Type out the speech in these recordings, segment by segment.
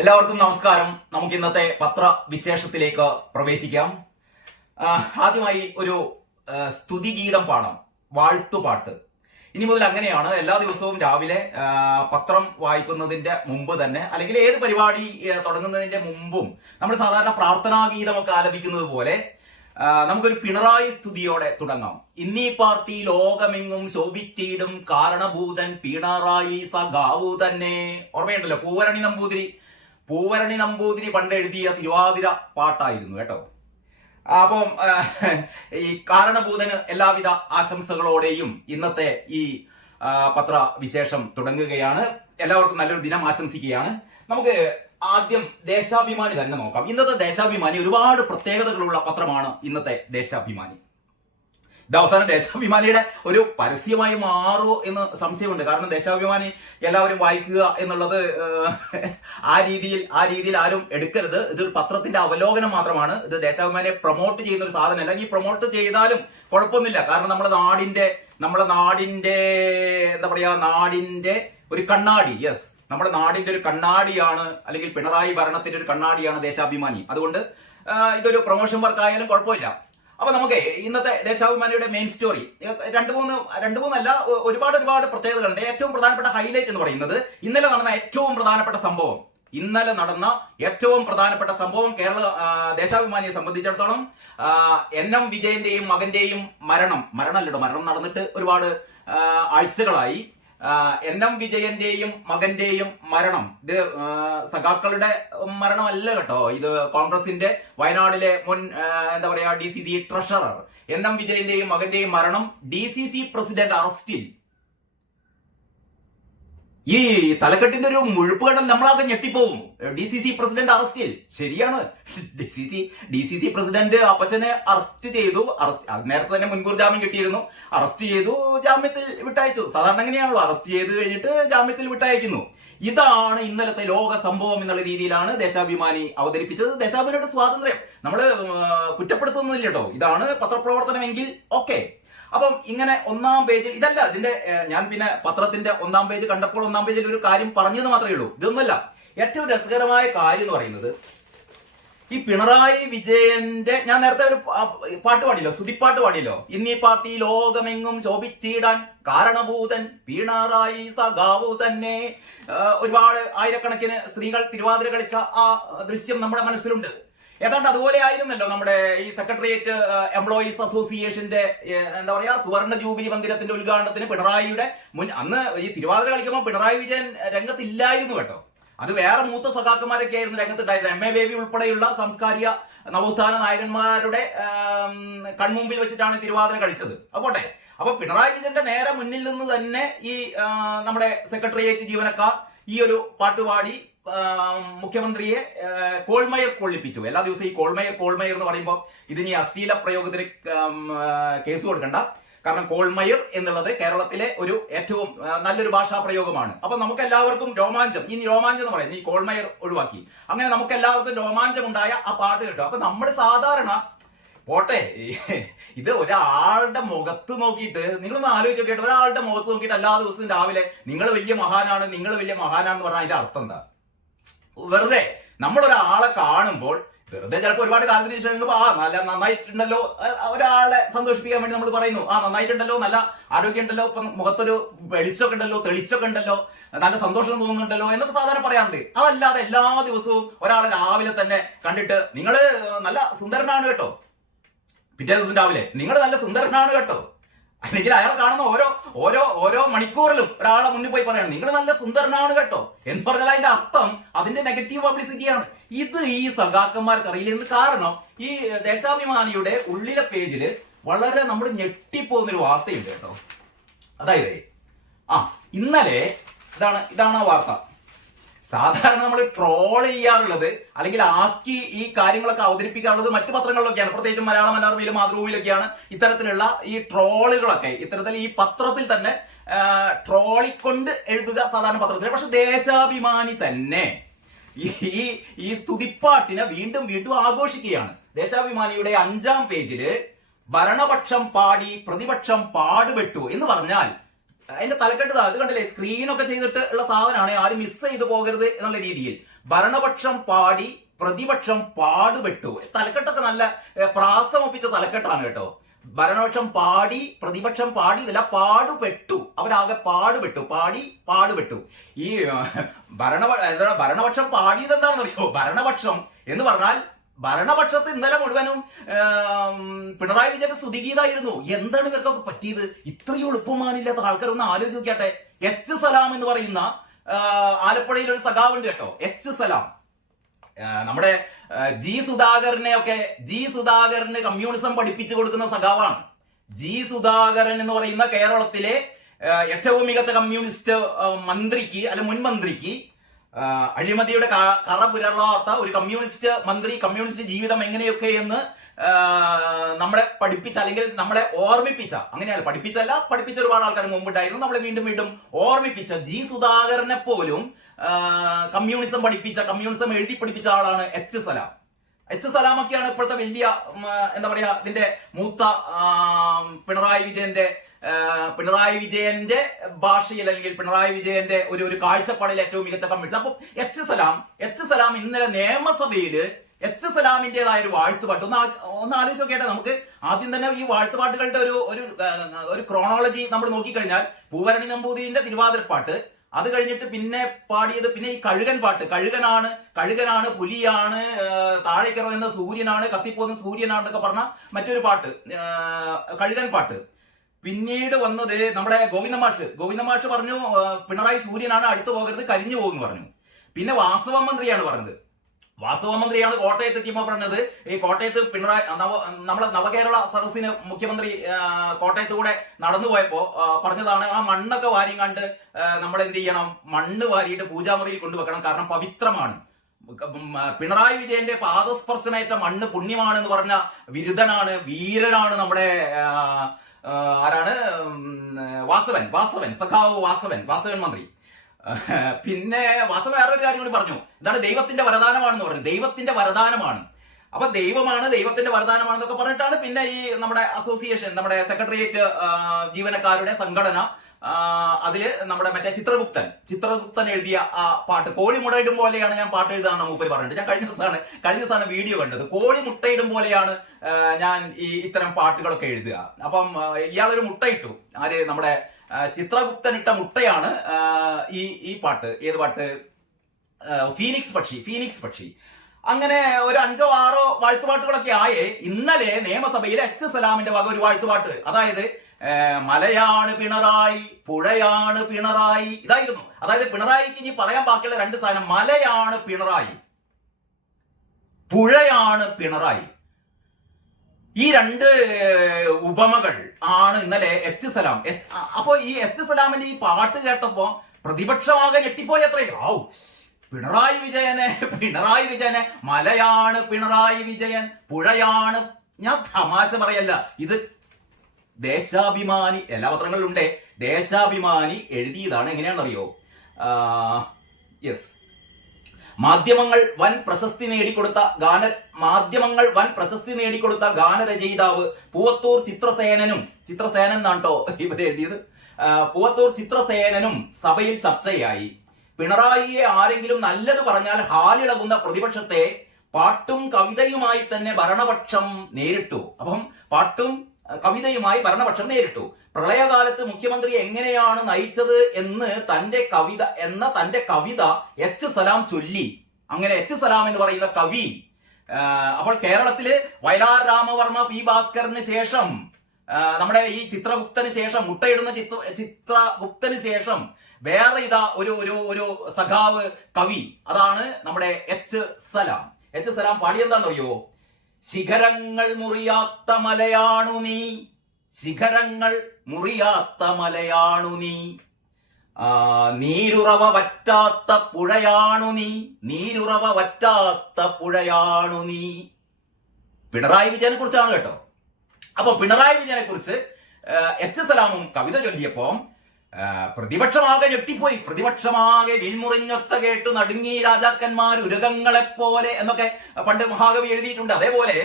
എല്ലാവർക്കും നമസ്കാരം. നമുക്ക് ഇന്നത്തെ പത്രവിശേഷത്തിലേക്ക് പ്രവേശിക്കാം. ആദ്യമായി ഒരു സ്തുതിഗീതം പാടാം, വാഴ്ത്തുപാട്ട്. ഇനി മുതൽ അങ്ങനെയാണ്, എല്ലാ ദിവസവും രാവിലെ പത്രം വായിക്കുന്നതിന്റെ മുമ്പ് തന്നെ, അല്ലെങ്കിൽ ഏത് പരിപാടി തുടങ്ങുന്നതിന്റെ മുമ്പും നമ്മൾ സാധാരണ പ്രാർത്ഥനാ ഗീതമൊക്കെ ആലപിക്കുന്നത് പോലെ നമുക്കൊരു പിണറായി സ്തുതിയോടെ തുടങ്ങാം. ഇന്നീ പാർട്ടി ലോകമെങ്ങും ശോഭിച്ചിടും കാരണഭൂതൻ പിണറായി സഖാവു തന്നെ. ഓർമ്മയുണ്ടല്ലോ, പൂവരണി നമ്പൂതിരി പണ്ട് എഴുതിയ തിരുവാതിര പാട്ടായിരുന്നു കേട്ടോ. അപ്പം ഈ കാരണഭൂതന് എല്ലാവിധ ആശംസകളോടെയും ഇന്നത്തെ ഈ പത്രവിശേഷം തുടങ്ങുകയാണ്. എല്ലാവർക്കും നല്ലൊരു ദിനം ആശംസിക്കുകയാണ്. നമുക്ക് ആദ്യം ദേശാഭിമാനി തന്നെ നോക്കാം. ഇന്നത്തെ ദേശാഭിമാനി ഒരുപാട് പ്രത്യേകതകളുള്ള പത്രമാണ്. ഇന്നത്തെ ദേശാഭിമാനി ഇത് അവസാനം ദേശാഭിമാനിയുടെ ഒരു പരസ്യമായി മാറുമോ എന്ന് സംശയമുണ്ട്. കാരണം ദേശാഭിമാനി എല്ലാവരും വായിക്കുക എന്നുള്ളത് ആ രീതിയിൽ ആരും എടുക്കരുത്. ഇതൊരു പത്രത്തിന്റെ അവലോകനം മാത്രമാണ്. ഇത് ദേശാഭിമാനിയെ പ്രൊമോട്ട് ചെയ്യുന്ന ഒരു സാധനമല്ല. ഈ പ്രൊമോട്ട് ചെയ്താലും കുഴപ്പമൊന്നുമില്ല. കാരണം നമ്മുടെ നാടിന്റെ എന്താ പറയാ, നാടിന്റെ ഒരു കണ്ണാടി, യെസ്, നമ്മുടെ നാടിന്റെ ഒരു കണ്ണാടിയാണ്, അല്ലെങ്കിൽ പിണറായി ഭരണത്തിന്റെ ഒരു കണ്ണാടിയാണ് ദേശാഭിമാനി. അതുകൊണ്ട് ഇതൊരു പ്രൊമോഷൻ വർക്ക് ആയാലും കുഴപ്പമില്ല. അപ്പൊ നമുക്ക് ഇന്നത്തെ ദേശാഭിമാനിയുടെ മെയിൻ സ്റ്റോറി രണ്ട് മൂന്നല്ല, ഒരുപാട് പ്രത്യേകതകളുണ്ട്. ഏറ്റവും പ്രധാനപ്പെട്ട ഹൈലൈറ്റ് എന്ന് പറയുന്നത് ഇന്നലെ നടന്ന ഏറ്റവും പ്രധാനപ്പെട്ട സംഭവം കേരള ദേശാഭിമാനിയെ സംബന്ധിച്ചിടത്തോളം NM വിജയന്റെയും മകന്റെയും മരണം നടന്നിട്ട് ഒരുപാട് ആഴ്ചകളായി. NM വിജയന്റെയും മകന്റെയും മരണം, ഇത് സഖാക്കളുടെ മരണമല്ല കേട്ടോ. ഇത് കോൺഗ്രസിന്റെ വയനാടിലെ മുൻ എന്താ പറയാ DCC ട്രഷറർ NM വിജയന്റെയും മകന്റെയും മരണം. DCC പ്രസിഡന്റ് അറസ്റ്റിൽ. ഈ തലക്കെട്ടിന്റെ ഒരു മുഴുപ്പ് കണ്ടാൽ നമ്മളാകെ ഞെട്ടിപ്പോവും. DCC പ്രസിഡന്റ് അറസ്റ്റിൽ. ശരിയാണ്, DCC പ്രസിഡന്റ് അപ്പച്ചനെ അറസ്റ്റ് ചെയ്തു. നേരത്തെ തന്നെ മുൻകൂർ ജാമ്യം കിട്ടിയിരുന്നു. അറസ്റ്റ് ചെയ്തു, ജാമ്യത്തിൽ വിട്ടയച്ചു. സാധാരണ എങ്ങനെയാണല്ലോ, അറസ്റ്റ് ചെയ്ത് കഴിഞ്ഞിട്ട് ജാമ്യത്തിൽ വിട്ടയക്കുന്നു. ഇതാണ് ഇന്നലത്തെ ലോക സംഭവം എന്നുള്ള രീതിയിലാണ് ദേശാഭിമാനി അവതരിപ്പിച്ചത്. ദേശാഭിമാനിയുടെ സ്വാതന്ത്ര്യം നമ്മൾ കുറ്റപ്പെടുത്തുന്നില്ല കേട്ടോ. ഇതാണ് പത്രപ്രവർത്തനമെങ്കിൽ ഓക്കെ. അപ്പം ഇങ്ങനെ ഒന്നാം പേജിൽ ഇതല്ല ഇതിന്റെ, ഞാൻ പിന്നെ പത്രത്തിന്റെ ഒന്നാം പേജ് കണ്ടപ്പോൾ ഒന്നാം പേജിൽ ഒരു കാര്യം പറഞ്ഞെന്ന് മാത്രമേ ഉള്ളൂ. ഇതൊന്നുമല്ല. ഏറ്റവും രസകരമായ കാര്യം എന്ന് പറയുന്നത്, ഈ പിണറായി വിജയന്റെ, ഞാൻ നേരത്തെ ഒരു പാട്ട് പാടിയല്ലോ, സ്തുതിപ്പാട്ട് പാടിയല്ലോ, ഇന്നീ പാർട്ടി ലോകമെങ്ങും ശോഭിച്ചിടാൻ കാരണഭൂതൻ പിണറായി സഖാവു തന്നെ. ഒരുപാട് ആയിരക്കണക്കിന് സ്ത്രീകൾ തിരുവാതിര കളിച്ച ആ ദൃശ്യം നമ്മുടെ മനസ്സിലുണ്ട്. ഏതാണ്ട് അതുപോലെ ആയിരുന്നല്ലോ നമ്മുടെ ഈ സെക്രട്ടേറിയറ്റ് എംപ്ലോയീസ് അസോസിയേഷന്റെ എന്താ പറയാ സുവർണ ജൂബിലി മന്ദിരത്തിന്റെ ഉദ്ഘാടനത്തിന് പിണറായിയുടെ അന്ന് ഈ തിരുവാതിര കളിക്കുമ്പോൾ പിണറായി വിജയൻ രംഗത്തില്ലായിരുന്നു കേട്ടോ. അത് വേറെ മൂത്ത സഖാക്കന്മാരൊക്കെ ആയിരുന്നു രംഗത്തുണ്ടായിരുന്നത്. MA ബേബി ഉൾപ്പെടെയുള്ള സാംസ്കാരിക നവോത്ഥാന നായകന്മാരുടെ കൺമുമ്പിൽ വെച്ചിട്ടാണ് തിരുവാതിര കളിച്ചത്. അപ്പോട്ടെ, അപ്പൊ പിണറായി വിജയന്റെ നേരെ മുന്നിൽ നിന്ന് തന്നെ ഈ നമ്മുടെ സെക്രട്ടേറിയറ്റ് ജീവനക്കാർ ഈ ഒരു പാട്ടുപാടി മുഖ്യമന്ത്രിയെ കോൾമയർ കൊള്ളിപ്പിച്ചു. എല്ലാ ദിവസവും ഈ കോൾമയർ എന്ന് പറയുമ്പോൾ ഇതിനി അശ്ലീല പ്രയോഗത്തിന് കേസ് കൊടുക്കണ്ട. കാരണം കോൾമയർ എന്നുള്ളത് കേരളത്തിലെ ഒരു ഏറ്റവും നല്ലൊരു ഭാഷാ പ്രയോഗമാണ്. അപ്പൊ നമുക്ക് എല്ലാവർക്കും രോമാഞ്ചം എന്ന് പറയുന്നത് ഈ കോൾമയർ ഒഴിവാക്കി. അങ്ങനെ നമുക്ക് എല്ലാവർക്കും രോമാഞ്ചം ഉണ്ടായ ആ പാട്ട് കേട്ടോ. അപ്പൊ നമ്മൾ സാധാരണ പോട്ടെ, ഇത് ഒരാളുടെ മുഖത്ത് നോക്കിയിട്ട് നിങ്ങളൊന്ന് ആലോചിച്ച് നോക്കിയിട്ട്, ഒരാളുടെ മുഖത്ത് നോക്കിയിട്ട് എല്ലാ ദിവസവും രാവിലെ നിങ്ങൾ വലിയ മഹാനാണെന്ന് പറഞ്ഞാൽ അതിന്റെ അർത്ഥം എന്താ? വെറുതെ നമ്മളൊരാളെ കാണുമ്പോൾ വെറുതെ ചിലപ്പോൾ ഒരുപാട് കാലത്തിന് ശേഷം നല്ല നന്നായിട്ടുണ്ടല്ലോ, ഒരാളെ സന്തോഷിപ്പിക്കാൻ വേണ്ടി നമ്മൾ പറയുന്നു, നന്നായിട്ടുണ്ടല്ലോ, നല്ല ആരോഗ്യം ഉണ്ടല്ലോ, ഇപ്പം മുഖത്തൊരു വെളിച്ചൊക്കെ ഉണ്ടല്ലോ, തെളിച്ചൊക്കെ ഉണ്ടല്ലോ, നല്ല സന്തോഷം തോന്നുന്നുണ്ടല്ലോ എന്നൊക്കെ സാധാരണ പറയാറുണ്ട്. അതല്ലാതെ എല്ലാ ദിവസവും ഒരാളെ രാവിലെ തന്നെ കണ്ടിട്ട് നിങ്ങൾ നല്ല സുന്ദരനാണ് കേട്ടോ, പിറ്റേ ദിവസം രാവിലെ നിങ്ങൾ നല്ല സുന്ദരനാണ് കേട്ടോ, അല്ലെങ്കിൽ അയാളെ കാണുന്ന ഓരോ മണിക്കൂറിലും ഒരാളെ മുന്നിൽ പോയി പറയണം നിങ്ങൾ നല്ല സുന്ദരനാണ് കേട്ടോ എന്ന് പറഞ്ഞാൽ അതിന്റെ അർത്ഥം അതിന്റെ നെഗറ്റീവ് പബ്ലിസിറ്റിയാണ്. ഇത് ഈ സഖാക്കന്മാർക്ക് അറിയില്ല. കാരണം ഈ ദേശാഭിമാനിയുടെ ഉള്ളിലെ പേജില് വളരെ നമ്മൾ ഞെട്ടിപ്പോകുന്നൊരു വാർത്തയുണ്ട് കേട്ടോ. അതായത് ഇന്നലെ ഇതാണ് ആ വാർത്ത. സാധാരണ നമ്മൾ ട്രോൾ ചെയ്യാറുള്ളത്, അല്ലെങ്കിൽ ആക്കി ഈ കാര്യങ്ങളൊക്കെ അവതരിപ്പിക്കാറുള്ളത് മറ്റു പത്രങ്ങളിലൊക്കെയാണ്. പ്രത്യേകിച്ചും മലയാള മനോരമയിലും മാതൃഭൂമിയിലൊക്കെയാണ് ഇത്തരത്തിലുള്ള ഈ ട്രോളുകളൊക്കെ, ഇത്തരത്തിൽ ഈ പത്രത്തിൽ തന്നെ ട്രോളിക്കൊണ്ട് എഴുതുക സാധാരണ പത്രത്തിൽ. പക്ഷെ ദേശാഭിമാനി തന്നെ ഈ സ്തുതിപ്പാട്ടിനെ വീണ്ടും ആഘോഷിക്കുകയാണ്. ദേശാഭിമാനിയുടെ 5-ാം പേജില് ഭരണപക്ഷം പാടി പ്രതിപക്ഷം പാടുപെട്ടു എന്ന് പറഞ്ഞാൽ അതിന്റെ തലക്കെട്ട് ഇത് കണ്ടില്ലേ, സ്ക്രീനൊക്കെ ചെയ്തിട്ട് ഉള്ള സാധനമാണ്, ആരും മിസ് ചെയ്ത് പോകരുത് എന്നുള്ള രീതിയിൽ. ഭരണപക്ഷം പാടി പ്രതിപക്ഷം പാടുപെട്ടു. തലക്കെട്ടൊക്കെ നല്ല പ്രാസമൊപ്പിച്ച തലക്കെട്ടാണ് കേട്ടോ. ഭരണപക്ഷം പാടി പ്രതിപക്ഷം പാടിയതല്ല, പാടുപെട്ടു. അവരാകെ പാടുപെട്ടു, പാടുപെട്ടു. ഈ ഭരണപക്ഷം പാടിയത് എന്താണെന്നറിയോ? ഭരണപക്ഷം എന്ന് പറഞ്ഞാൽ ഭരണപക്ഷത്ത് ഇന്നലെ മുഴുവനും പിണറായി വിജയന്റെ സ്തുതിഗീതായിരുന്നു. എന്താണ് ഇവർക്കൊക്കെ പറ്റിയത്? ഇത്രയും എളുപ്പമാനില്ലാത്ത ആൾക്കാരൊന്ന് ആലോചിച്ച് നോക്കിയാട്ടെ. എച്ച് സലാം എന്ന് പറയുന്ന ആലപ്പുഴയിൽ ഒരു സഖാവുണ്ട് കേട്ടോ, എച്ച് സലാം. നമ്മുടെ ജി സുധാകരന് കമ്മ്യൂണിസം പഠിപ്പിച്ചു കൊടുക്കുന്ന സഖാവാണ്. ജി സുധാകരൻ എന്ന് പറയുന്ന കേരളത്തിലെ ഏറ്റവും മികച്ച കമ്മ്യൂണിസ്റ്റ് മന്ത്രിക്ക് അല്ലെ മുൻ മന്ത്രിക്ക്, അഴിമതിയുടെ കറ പുരളാത്ത ഒരു കമ്മ്യൂണിസ്റ്റ് മന്ത്രി കമ്മ്യൂണിസ്റ്റ് ജീവിതം എങ്ങനെയൊക്കെ എന്ന് നമ്മളെ പഠിപ്പിച്ച, അല്ലെങ്കിൽ നമ്മളെ ഓർമ്മിപ്പിച്ച, അങ്ങനെയാണ് പഠിപ്പിച്ച ഒരുപാട് ആൾക്കാർ മുമ്പുണ്ടായിരുന്നു, നമ്മളെ വീണ്ടും വീണ്ടും ഓർമ്മിപ്പിച്ച ജി സുധാകരനെ പോലും കമ്മ്യൂണിസം എഴുതി പഠിപ്പിച്ച ആളാണ് എച്ച് സലാം. എച്ച് സലാമൊക്കെയാണ് ഇപ്പോഴത്തെ വലിയ എന്താ പറയാ, ഇതിന്റെ മൂത്ത പിണറായി വിജയന്റെ ഭാഷയിൽ, അല്ലെങ്കിൽ പിണറായി വിജയന്റെ ഒരു കാഴ്ചപ്പാടിൽ ഏറ്റവും മികച്ച കമ്മ്യൂണിസ്റ്റ്. അപ്പൊ എച്ച് സലാം ഇന്നലെ നിയമസഭയില് എച്ച് സലാമിന്റേതായ ഒരു വാഴ്ത്തുപാട്ട് ഒന്ന് ആലോചിച്ച് നോക്കിയാട്ടെ. നമുക്ക് ആദ്യം തന്നെ ഈ വാഴ്ത്തുപാട്ടുകളുടെ ഒരു ക്രോണോളജി നമ്മൾ നോക്കിക്കഴിഞ്ഞാൽ, പൂവരണി നമ്പൂതിരിന്റെ തിരുവാതിരപ്പാട്ട്, അത് കഴിഞ്ഞിട്ട് പിന്നെ പാടിയത് ഈ കഴുകൻ പാട്ട്. കഴുകനാണ്, പുലിയാണ്, താഴേക്കിറങ്ങുന്ന സൂര്യനാണ്, കത്തിപ്പോകുന്ന സൂര്യനാണെന്നൊക്കെ പറഞ്ഞ മറ്റൊരു പാട്ട്, കഴുകൻ പാട്ട്. പിന്നീട് വന്നത് നമ്മുടെ ഗോവിന്ദമാഷ് പറഞ്ഞു പിണറായി സൂര്യനാണ്, അടുത്തു പോകരുത്, കരിഞ്ഞു പോകുമെന്ന് പറഞ്ഞു. പിന്നെ വാസവ മന്ത്രിയാണ് കോട്ടയത്ത് എത്തിയപ്പോൾ പറഞ്ഞത്, ഈ കോട്ടയത്ത് പിണറായി നമ്മളെ നവകേരള സദസ്സിന് മുഖ്യമന്ത്രി കോട്ടയത്ത് കൂടെ നടന്നു പോയപ്പോ പറഞ്ഞതാണ്, ആ മണ്ണൊക്കെ വാരി കണ്ട് നമ്മൾ എന്ത് ചെയ്യണം, മണ്ണ് വാരിയിട്ട് പൂജാമുറിയിൽ കൊണ്ടുവെക്കണം, കാരണം പവിത്രമാണ്. പിണറായി വിജയന്റെ പാദസ്പർശമേറ്റ മണ്ണ് പുണ്യമാണ് എന്ന് പറഞ്ഞ വിരുദ്ധനാണ്, വീരനാണ് നമ്മുടെ ആരാണ്, സഖാവ് വാസവൻ മന്ത്രി. പിന്നെ വാസവൻ വേറൊരു കാര്യം കൂടി പറഞ്ഞു, എന്താണ്, ദൈവത്തിന്റെ വരദാനമാണെന്ന് പറഞ്ഞു. ദൈവത്തിന്റെ വരദാനമാണ്, അപ്പൊ ദൈവത്തിന്റെ വരദാനമാണെന്നൊക്കെ പറഞ്ഞിട്ടാണ് പിന്നെ ഈ നമ്മുടെ അസോസിയേഷൻ, നമ്മുടെ സെക്രട്ടേറിയറ്റ് ജീവനക്കാരുടെ സംഘടന, അതില് നമ്മുടെ മറ്റേ ചിത്രഗുപ്തൻ എഴുതിയ ആ പാട്ട്, കോഴി മുട്ടയിടും പോലെയാണ് ഞാൻ പാട്ട് എഴുതാന്ന് മൂപ്പര് പറഞ്ഞിട്ട്. ഞാൻ കഴിഞ്ഞ ദിവസമാണ് വീഡിയോ കണ്ടത്. കോഴി മുട്ടയിടും പോലെയാണ് ഞാൻ ഇത്തരം പാട്ടുകളൊക്കെ എഴുതുക. അപ്പം ഇയാളൊരു മുട്ടയിട്ടു, ആര്, നമ്മുടെ ചിത്രഗുപ്തൻ ഇട്ട മുട്ടയാണ് ഈ പാട്ട്. ഏത് പാട്ട്? ഫീനിക്സ് പക്ഷി. അങ്ങനെ ഒരു 5 or 6 വാഴ്ത്തുപാട്ടുകളൊക്കെ ആയേ. ഇന്നലെ നിയമസഭയിൽ എച്ച് സലാമിന്റെ വക ഒരു വാഴ്ത്തുപാട്ട്, അതായത് മലയാണ് പിണറായി, പുഴയാണ് പിണറായി, ഇതായിരുന്നു. അതായത് പിണറായിക്ക് ഇനി പറയാൻ ബാക്കിയുള്ള 2 സാധനം, മലയാണ് പിണറായി, പുഴയാണ് പിണറായി. ഈ 2 ഉപമകൾ ആണ് ഇന്നലെ എച്ച് സലാം. അപ്പൊ ഈ എച്ച് സലാമിന്റെ ഈ പാട്ട് കേട്ടപ്പോ പ്രതിപക്ഷമാകെ ഞെട്ടിപ്പോയി. അത്രയും പിണറായി വിജയനെ മലയാണ് പിണറായി വിജയൻ, പുഴയാണ്. ഞാൻ തമാശ പറയല്ല, ഇത് ദേശാഭിമാനി, എല്ലാ പത്രങ്ങളിലുണ്ട്, ദേശാഭിമാനി എഴുതിയതാണ്. എങ്ങനെയാണെന്നറിയോ? യെസ്, മാധ്യമങ്ങൾ വൻ പ്രശസ്തി നേടിക്കൊടുത്ത ഗാനരചയിതാവ് പൂവത്തൂർ ചിത്രസേനൻ എന്നാട്ടോ ഇവരെ എഴുതിയത്. പൂവത്തൂർ ചിത്രസേനനും സഭയിൽ ചർച്ചയായി. പിണറായിയെ ആരെങ്കിലും നല്ലത് പറഞ്ഞാൽ ഹാലിളകുന്ന പ്രതിപക്ഷത്തെ പാട്ടും കവിതയുമായി തന്നെ ഭരണപക്ഷം നേരിട്ടു. അപ്പം പാട്ടും കവിതയുമായി ഭരണപക്ഷം നേരിട്ടു. പ്രളയകാലത്ത് മുഖ്യമന്ത്രി എങ്ങനെയാണ് നയിച്ചത് എന്ന് തന്റെ കവിത എച്ച് സലാം ചൊല്ലി. അങ്ങനെ എച്ച് സലാം എന്ന് പറയുന്ന കവി, അപ്പോൾ കേരളത്തില് വയലാർ രാമവർമ്മ, പി ഭാസ്കറിന് ശേഷം, നമ്മുടെ ഈ ചിത്രഗുപ്തന് ശേഷം, മുട്ടയിടുന്ന ചിത്രഗുപ്തന് ശേഷം വേറെ ഒരു സഖാവ് കവി, അതാണ് നമ്മുടെ എച്ച് സലാം. എച്ച് സലാം പാടിയെന്താണെന്നറിയോ? ശിഖരങ്ങൾ മുറിയാത്ത മലയാണു നീ, നീരുറവ വറ്റാത്ത പുഴയാണു നീ. പിണറായി വിജയനെ കുറിച്ചാണ് കേട്ടോ. അപ്പൊ പിണറായി വിജയനെ കുറിച്ച് എച്ച് സലാമും കവിത ചൊല്ലിയപ്പോ പ്രതിപക്ഷമാകെ ഞെട്ടിപ്പോയി. പ്രതിപക്ഷമാകെ വിൽമുറിഞ്ഞൊച്ച കേട്ടു നടുങ്ങി രാജാക്കന്മാർ ഉരകങ്ങളെപ്പോലെ എന്നൊക്കെ പണ്ട് മഹാകവി എഴുതിയിട്ടുണ്ട്. അതേപോലെ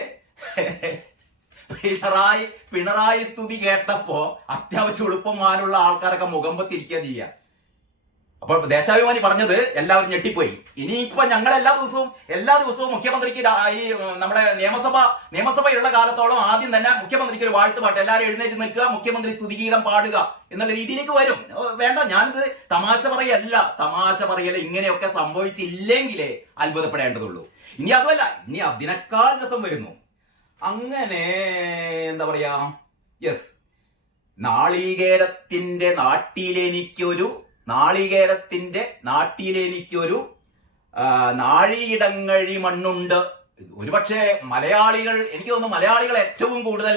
പിണറായി സ്തുതി കേട്ടപ്പോ അത്യാവശ്യം എളുപ്പമാനുള്ള ആൾക്കാരൊക്കെ മുഖമ്പത്തിരിക്കുക ചെയ്യുക. അപ്പോൾ ദേശാഭിമാനി പറഞ്ഞത് എല്ലാവരും ഞെട്ടിപ്പോയി. ഇനിയിപ്പോ ഞങ്ങൾ എല്ലാ ദിവസവും മുഖ്യമന്ത്രിക്ക് ഈ നമ്മുടെ നിയമസഭയുള്ള കാലത്തോളം ആദ്യം തന്നെ മുഖ്യമന്ത്രിക്ക് ഒരു വാഴ്ത്തുപാട്ട്, എല്ലാവരും എഴുന്നേറ്റ് നിൽക്കുക, മുഖ്യമന്ത്രി സ്തുതിഗീതം പാടുക എന്നുള്ള രീതിയിലേക്ക് വരും. വേണ്ട, ഞാനിത് തമാശ പറയല്ല. ഇങ്ങനെയൊക്കെ സംഭവിച്ചില്ലെങ്കിലേ അത്ഭുതപ്പെടേണ്ടതുള്ളൂ. ഇനി അതുമല്ല, ഇനി അതിനേക്കാൾ രസം വരുന്നു. അങ്ങനെ എന്താ പറയാ, യെസ്, നാളികേരത്തിന്റെ നാട്ടിലെനിക്കൊരു നാഴിയിടങ്ങഴി മണ്ണുണ്ട്. ഒരുപക്ഷെ മലയാളികൾ, എനിക്ക് തോന്നുന്നു മലയാളികൾ ഏറ്റവും കൂടുതൽ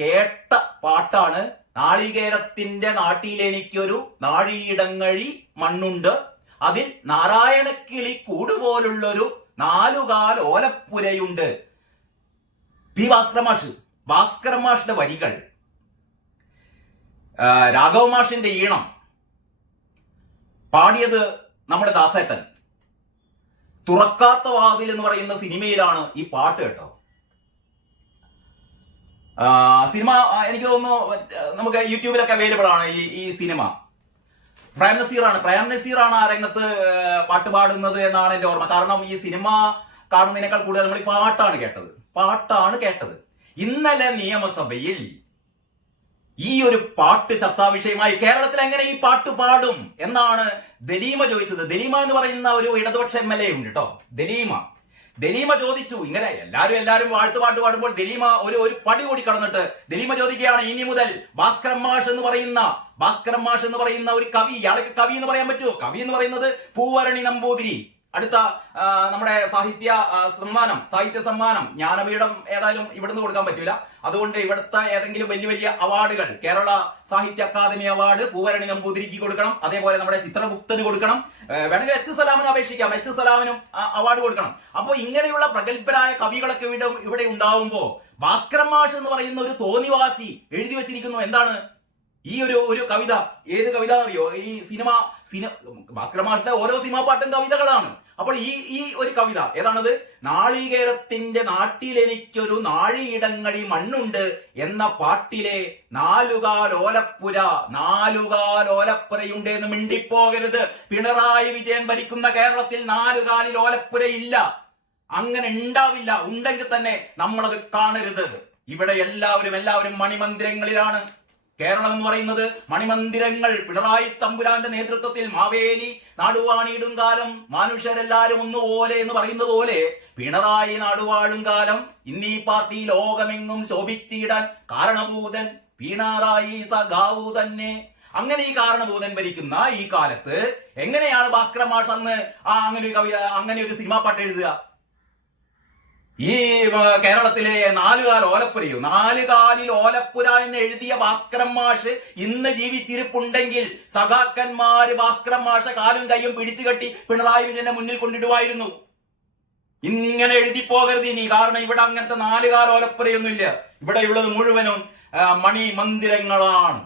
കേട്ട പാട്ടാണ് നാളികേരത്തിന്റെ നാട്ടിലെനിക്കൊരു നാഴിയിടങ്ങഴി മണ്ണുണ്ട്, അതിൽ നാരായണക്കിളി കൂടുപോലുള്ളൊരു നാലുകാൽ ഓലപ്പുരയുണ്ട്. പി ഭാസ്കര മാഷിന്റെ വരികൾ, രാഘവ മാഷിന്റെ ഈണം, പാടിയത് നമ്മുടെ ദാസേട്ടൻ. തുറക്കാത്ത വാതിൽ എന്ന് പറയുന്ന സിനിമയിലാണ് ഈ പാട്ട് കേട്ടോ. സിനിമ എനിക്ക് തോന്നുന്നു നമുക്ക് യൂട്യൂബിലൊക്കെ അവൈലബിൾ ആണ് ഈ സിനിമ. പ്രേം നസീറാണ് ആ രംഗത്ത് പാട്ട് പാടുന്നത് എന്നാണ് എന്റെ ഓർമ്മ. കാരണം ഈ സിനിമ കാണുന്നതിനേക്കാൾ കൂടുതൽ നമ്മൾ ഈ പാട്ടാണ് കേട്ടത്. ഇന്നലെ നിയമസഭയിൽ ഈ ഒരു പാട്ട് ചർച്ചാ വിഷയമായി. കേരളത്തിൽ എങ്ങനെ ഈ പാട്ട് പാടും എന്നാണ് ദലീമ ചോദിച്ചത്. ദലീമ എന്ന് പറയുന്ന ഒരു ഇടതുപക്ഷ MLA ഉണ്ട് കേട്ടോ. ദലീമ ചോദിച്ചു. ഇങ്ങനെ എല്ലാരും വാഴ്ത്തുപാട്ട് പാടുമ്പോൾ ദലീമ ഒരു പടി കൂടി കടന്നിട്ട് ദലീമ ചോദിക്കുകയാണ്, ഇനി മുതൽ ഭാസ്കര മാഷ് എന്ന് പറയുന്ന ഒരു കവി, ഇയാളൊക്കെ കവി എന്ന് പറയാൻ പറ്റുമോ? കവി എന്ന് പറയുന്നത് പൂവരണി നമ്പൂതിരി. അടുത്ത നമ്മുടെ സാഹിത്യ സമ്മാനം ജ്ഞാനപീഠം ഏതായാലും ഇവിടുന്ന് കൊടുക്കാൻ പറ്റില്ല. അതുകൊണ്ട് ഇവിടുത്തെ ഏതെങ്കിലും വലിയ അവാർഡുകൾ, കേരള സാഹിത്യ അക്കാദമി അവാർഡ് പൂവരണി നമ്പൂതിരിക്ക് കൊടുക്കണം. അതേപോലെ നമ്മുടെ ചിത്രഗുപ്തന് കൊടുക്കണം. വേണമെങ്കിൽ H. സലാമിന് അപേക്ഷിക്കാം, H. സലാമിനും അവാർഡ് കൊടുക്കണം. അപ്പോൾ ഇങ്ങനെയുള്ള പ്രഗത്ഭരായ കവികളൊക്കെ ഇവിടെ ഉണ്ടാവുമ്പോ ഭാസ്കര മാഷ് എന്ന് പറയുന്ന ഒരു തോന്നിവാസി എഴുതി വെച്ചിരിക്കുന്നു. എന്താണ് ഈ ഒരു കവിത? ഏത് കവിത അറിയോ? ഈ ഭാസ്കര മാഷിന്റെ ഓരോ സിനിമാ പാട്ടും കവിതകളാണ്. അപ്പോൾ ഈ ഒരു കവിത ഏതാണത്? നാളികേരത്തിന്റെ നാട്ടിലെനിക്കൊരു നാഴിയിടങ്ങഴി മണ്ണുണ്ട് എന്ന പാട്ടിലെ നാലുകാൽ ഓലപ്പുരയുണ്ട് എന്ന് മിണ്ടിപ്പോകരുത്. പിണറായി വിജയൻ ഭരിക്കുന്ന കേരളത്തിൽ നാലുകാലിൽ ഓലപ്പുരയില്ല. അങ്ങനെ ഉണ്ടാവില്ല. ഉണ്ടെങ്കിൽ തന്നെ നമ്മളത് കാണരുത്. ഇവിടെ എല്ലാവരും മണിമന്ദിരങ്ങളിലാണ്. കേരളം എന്ന് പറയുന്നത് മണിമന്ദിരങ്ങൾ. പിണറായി തമ്പുരാന്റെ നേതൃത്വത്തിൽ മാവേലി നാടുവാണിയിടും കാലം മനുഷ്യരെല്ലാരും ഒന്നുപോലെ എന്ന് പറയുന്നത് പോലെ പിണറായി നാടുവാഴും കാലം ഇന്നീ പാർട്ടി ലോകമെങ്ങും ശോഭിച്ചിടാൻ കാരണഭൂതൻ പിണറായി സഖാവു തന്നെ. അങ്ങനെ ഈ കാരണഭൂതൻ ഭരിക്കുന്ന ഈ കാലത്ത് എങ്ങനെയാണ് ഭാസ്കര മാഷ് അന്ന് അങ്ങനെ ഒരു സിനിമാ പാട്ട് എഴുതുക? ഈ കേരളത്തിലെ നാലുകാലിൽ ഓലപ്പുര എന്ന് എഴുതിയ ഭാസ്കര മാഷ് ഇന്ന് ജീവിച്ചിരിപ്പുണ്ടെങ്കിൽ സഖാക്കന്മാര് ഭാസ്കര മാഷ കാലും കൈയും പിടിച്ചു കെട്ടി പിണറായി വിജയന്റെ മുന്നിൽ കൊണ്ടിടുമായിരുന്നു. ഇങ്ങനെ എഴുതി പോകരുത് ഇനി. കാരണം ഇവിടെ അങ്ങനത്തെ നാലുകാൽ ഓലപ്പുരയൊന്നുമില്ല. ഇവിടെയുള്ളത് മുഴുവനും മണിമന്ദിരങ്ങളാണ്.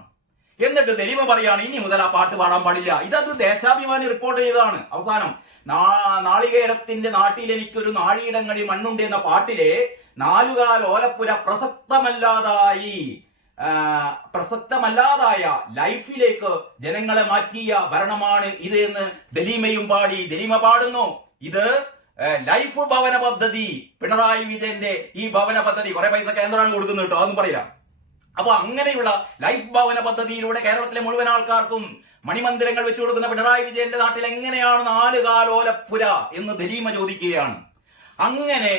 എന്നിട്ട് ദലീമ പറയാണ്, ഇനി മുതൽ ആ പാട്ട് പാടാൻ പാടില്ല. ഇതത് ദേശാഭിമാനി റിപ്പോർട്ട് ചെയ്തതാണ്. അവസാനം നാളികേരത്തിന്റെ നാട്ടിലെനിക്കൊരു നാഴിയിടങ്ങഴി മണ്ണുണ്ട് എന്ന പാട്ടിലെ നാലുകാൽ ഓലപ്പുര പ്രസക്തമല്ലാതായ ലൈഫിലേക്ക് ജനങ്ങളെ മാറ്റിയ ഭരണമാണ് ഇത് എന്ന് ദലീമയും ദലീമ പാടുന്നു. ഇത് ലൈഫ് ഭവന പദ്ധതി, പിണറായി വിജയന്റെ ഈ ഭവന പദ്ധതി കുറെ പൈസ കേന്ദ്രമാണ് കൊടുക്കുന്നത് കേട്ടോ, അതൊന്നും പറയില്ല. അപ്പൊ അങ്ങനെയുള്ള ലൈഫ് ഭവന പദ്ധതിയിലൂടെ കേരളത്തിലെ മുഴുവൻ ആൾക്കാർക്കും മണിമന്ദിരങ്ങൾ വെച്ചു കൊടുക്കുന്ന പിണറായി വിജയന്റെ നാട്ടിൽ എങ്ങനെയാണ് നാലുകാൽ ഓലപ്പുര എന്ന് ദലീമ ചോദിക്കുകയാണ്. അങ്ങനെ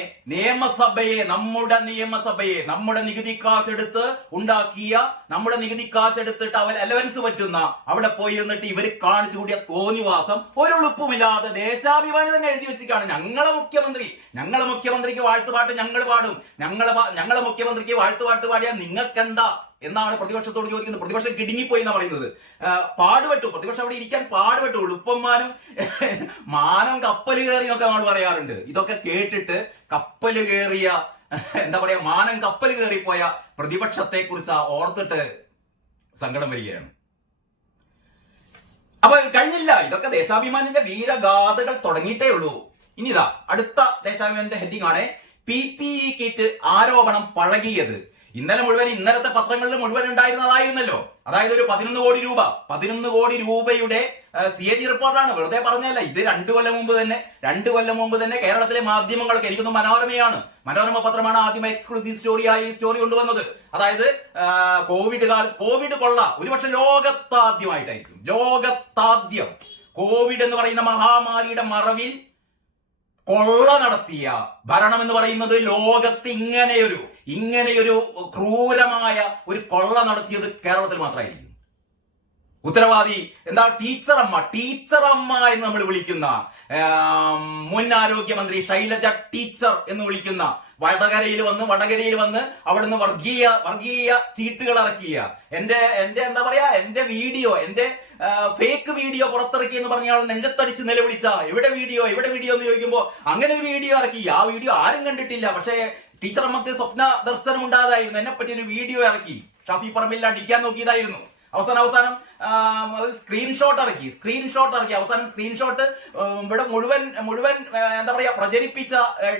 നമ്മുടെ നികുതി കാശ് എടുത്ത് ഉണ്ടാക്കിയ, നമ്മുടെ നികുതി കാശ് എടുത്തിട്ട് അവർ അലവൻസ് പറ്റുന്ന അവിടെ പോയിരുന്നിട്ട് ഇവർ കാണിച്ചു കൂടിയ തോന്നിവാസം ഒരു എളുപ്പമില്ലാതെ ദേശാഭിമാനി തന്നെ എഴുതി വെച്ചിട്ടാണ്. ഞങ്ങളെ മുഖ്യമന്ത്രിക്ക് വാഴ്ത്തുപാട്ട് ഞങ്ങൾ പാടും, ഞങ്ങളെ മുഖ്യമന്ത്രിക്ക് വാഴ്ത്തുപാട്ട് പാടിയാൽ നിങ്ങൾക്കെന്താ എന്നാണ് പ്രതിപക്ഷത്തോട് ചോദിക്കുന്നത്. പ്രതിപക്ഷം കിടുങ്ങിപ്പോയി എന്നാ പറയുന്നത്. പാടുപെട്ടു, പ്രതിപക്ഷം അവിടെ ഇരിക്കാൻ പാടുപെട്ടു. മാനം കപ്പല് കയറി എന്നൊക്കെ നമ്മൾ പറയാറുണ്ട്. ഇതൊക്കെ കേട്ടിട്ട് കപ്പല് കയറിയ, എന്താ പറയാ, മാനം കപ്പല് കയറിപ്പോയ പ്രതിപക്ഷത്തെ കുറിച്ച് ഓർത്തിട്ട് സങ്കടം വരികയാണ്. അപ്പൊ കഴിഞ്ഞില്ല. ഇതൊക്കെ ദേശാഭിമാനിന്റെ വീരഗാഥകൾ തുടങ്ങിയിട്ടേ ഉള്ളൂ. ഇനിതാ അടുത്ത ദേശാഭിമാനിന്റെ ഹെഡിങ് ആണ് PPE കിറ്റ് ആരോപണം പഴകിയത്. ഇന്നലെ മുഴുവൻ ഇന്നലത്തെ പത്രങ്ങളിൽ മുഴുവൻ ഉണ്ടായിരുന്നതായിരുന്നല്ലോ. അതായത് ഒരു 11 കോടി രൂപയുടെ CAG റിപ്പോർട്ടാണ്. വെറുതെ പറഞ്ഞല്ല, ഇത് 2 കൊല്ലം മുമ്പ് തന്നെ കേരളത്തിലെ മാധ്യമങ്ങളൊക്കെ, എനിക്കൊന്നും മനോരമ പത്രമാണ് ആദ്യം എക്സ്ക്ലൂസീവ് സ്റ്റോറിയായി ഈ സ്റ്റോറി കൊണ്ടുവന്നത്. അതായത് കോവിഡ് കൊള്ള ഒരുപക്ഷെ ലോകത്താദ്യം കോവിഡ് എന്ന് പറയുന്ന മഹാമാരിയുടെ മറവിൽ കൊള്ള നടത്തിയ ഭരണം എന്ന് പറയുന്നത് ലോകത്ത് ഇങ്ങനെയൊരു ക്രൂരമായ ഒരു കൊള്ള നടത്തിയത് കേരളത്തിൽ മാത്രമായിരിക്കും. ഉത്തരവാദി എന്താ? ടീച്ചറമ്മ എന്ന് നമ്മൾ വിളിക്കുന്ന മുൻ ആരോഗ്യമന്ത്രി ശൈലജ ടീച്ചർ എന്ന് വിളിക്കുന്ന വടകരയിൽ വന്ന് അവിടുന്ന് വർഗീയ ചീട്ടുകൾ ഇറക്കിയ എന്റെ എന്താ പറയാ, എന്റെ ഫേക്ക് വീഡിയോ പുറത്തിറക്കി എന്ന് പറഞ്ഞ ആൾ നെഞ്ചത്തടിച്ച് നിലവിളിച്ച എവിടെ വീഡിയോ എന്ന് ചോദിക്കുമ്പോൾ അങ്ങനെ ഒരു വീഡിയോ ഇറക്കി. ആ വീഡിയോ ആരും കണ്ടിട്ടില്ല. പക്ഷേ ടീച്ചറമ്മക്ക് സ്വപ്ന ദർശനം ഉണ്ടായതായിരുന്നു. എന്നെ പറ്റി ഒരു വീഡിയോ ഇറക്കി. ഷാഫി പറമ്പിൽ അടിക്കാൻ നോക്കിയതായിരുന്നു. അവസാനം സ്ക്രീൻഷോട്ട് ഇറക്കി. അവസാനം സ്ക്രീൻഷോട്ട് ഇവിടെ മുഴുവൻ എന്താ പറയാ പ്രചരിപ്പിച്ച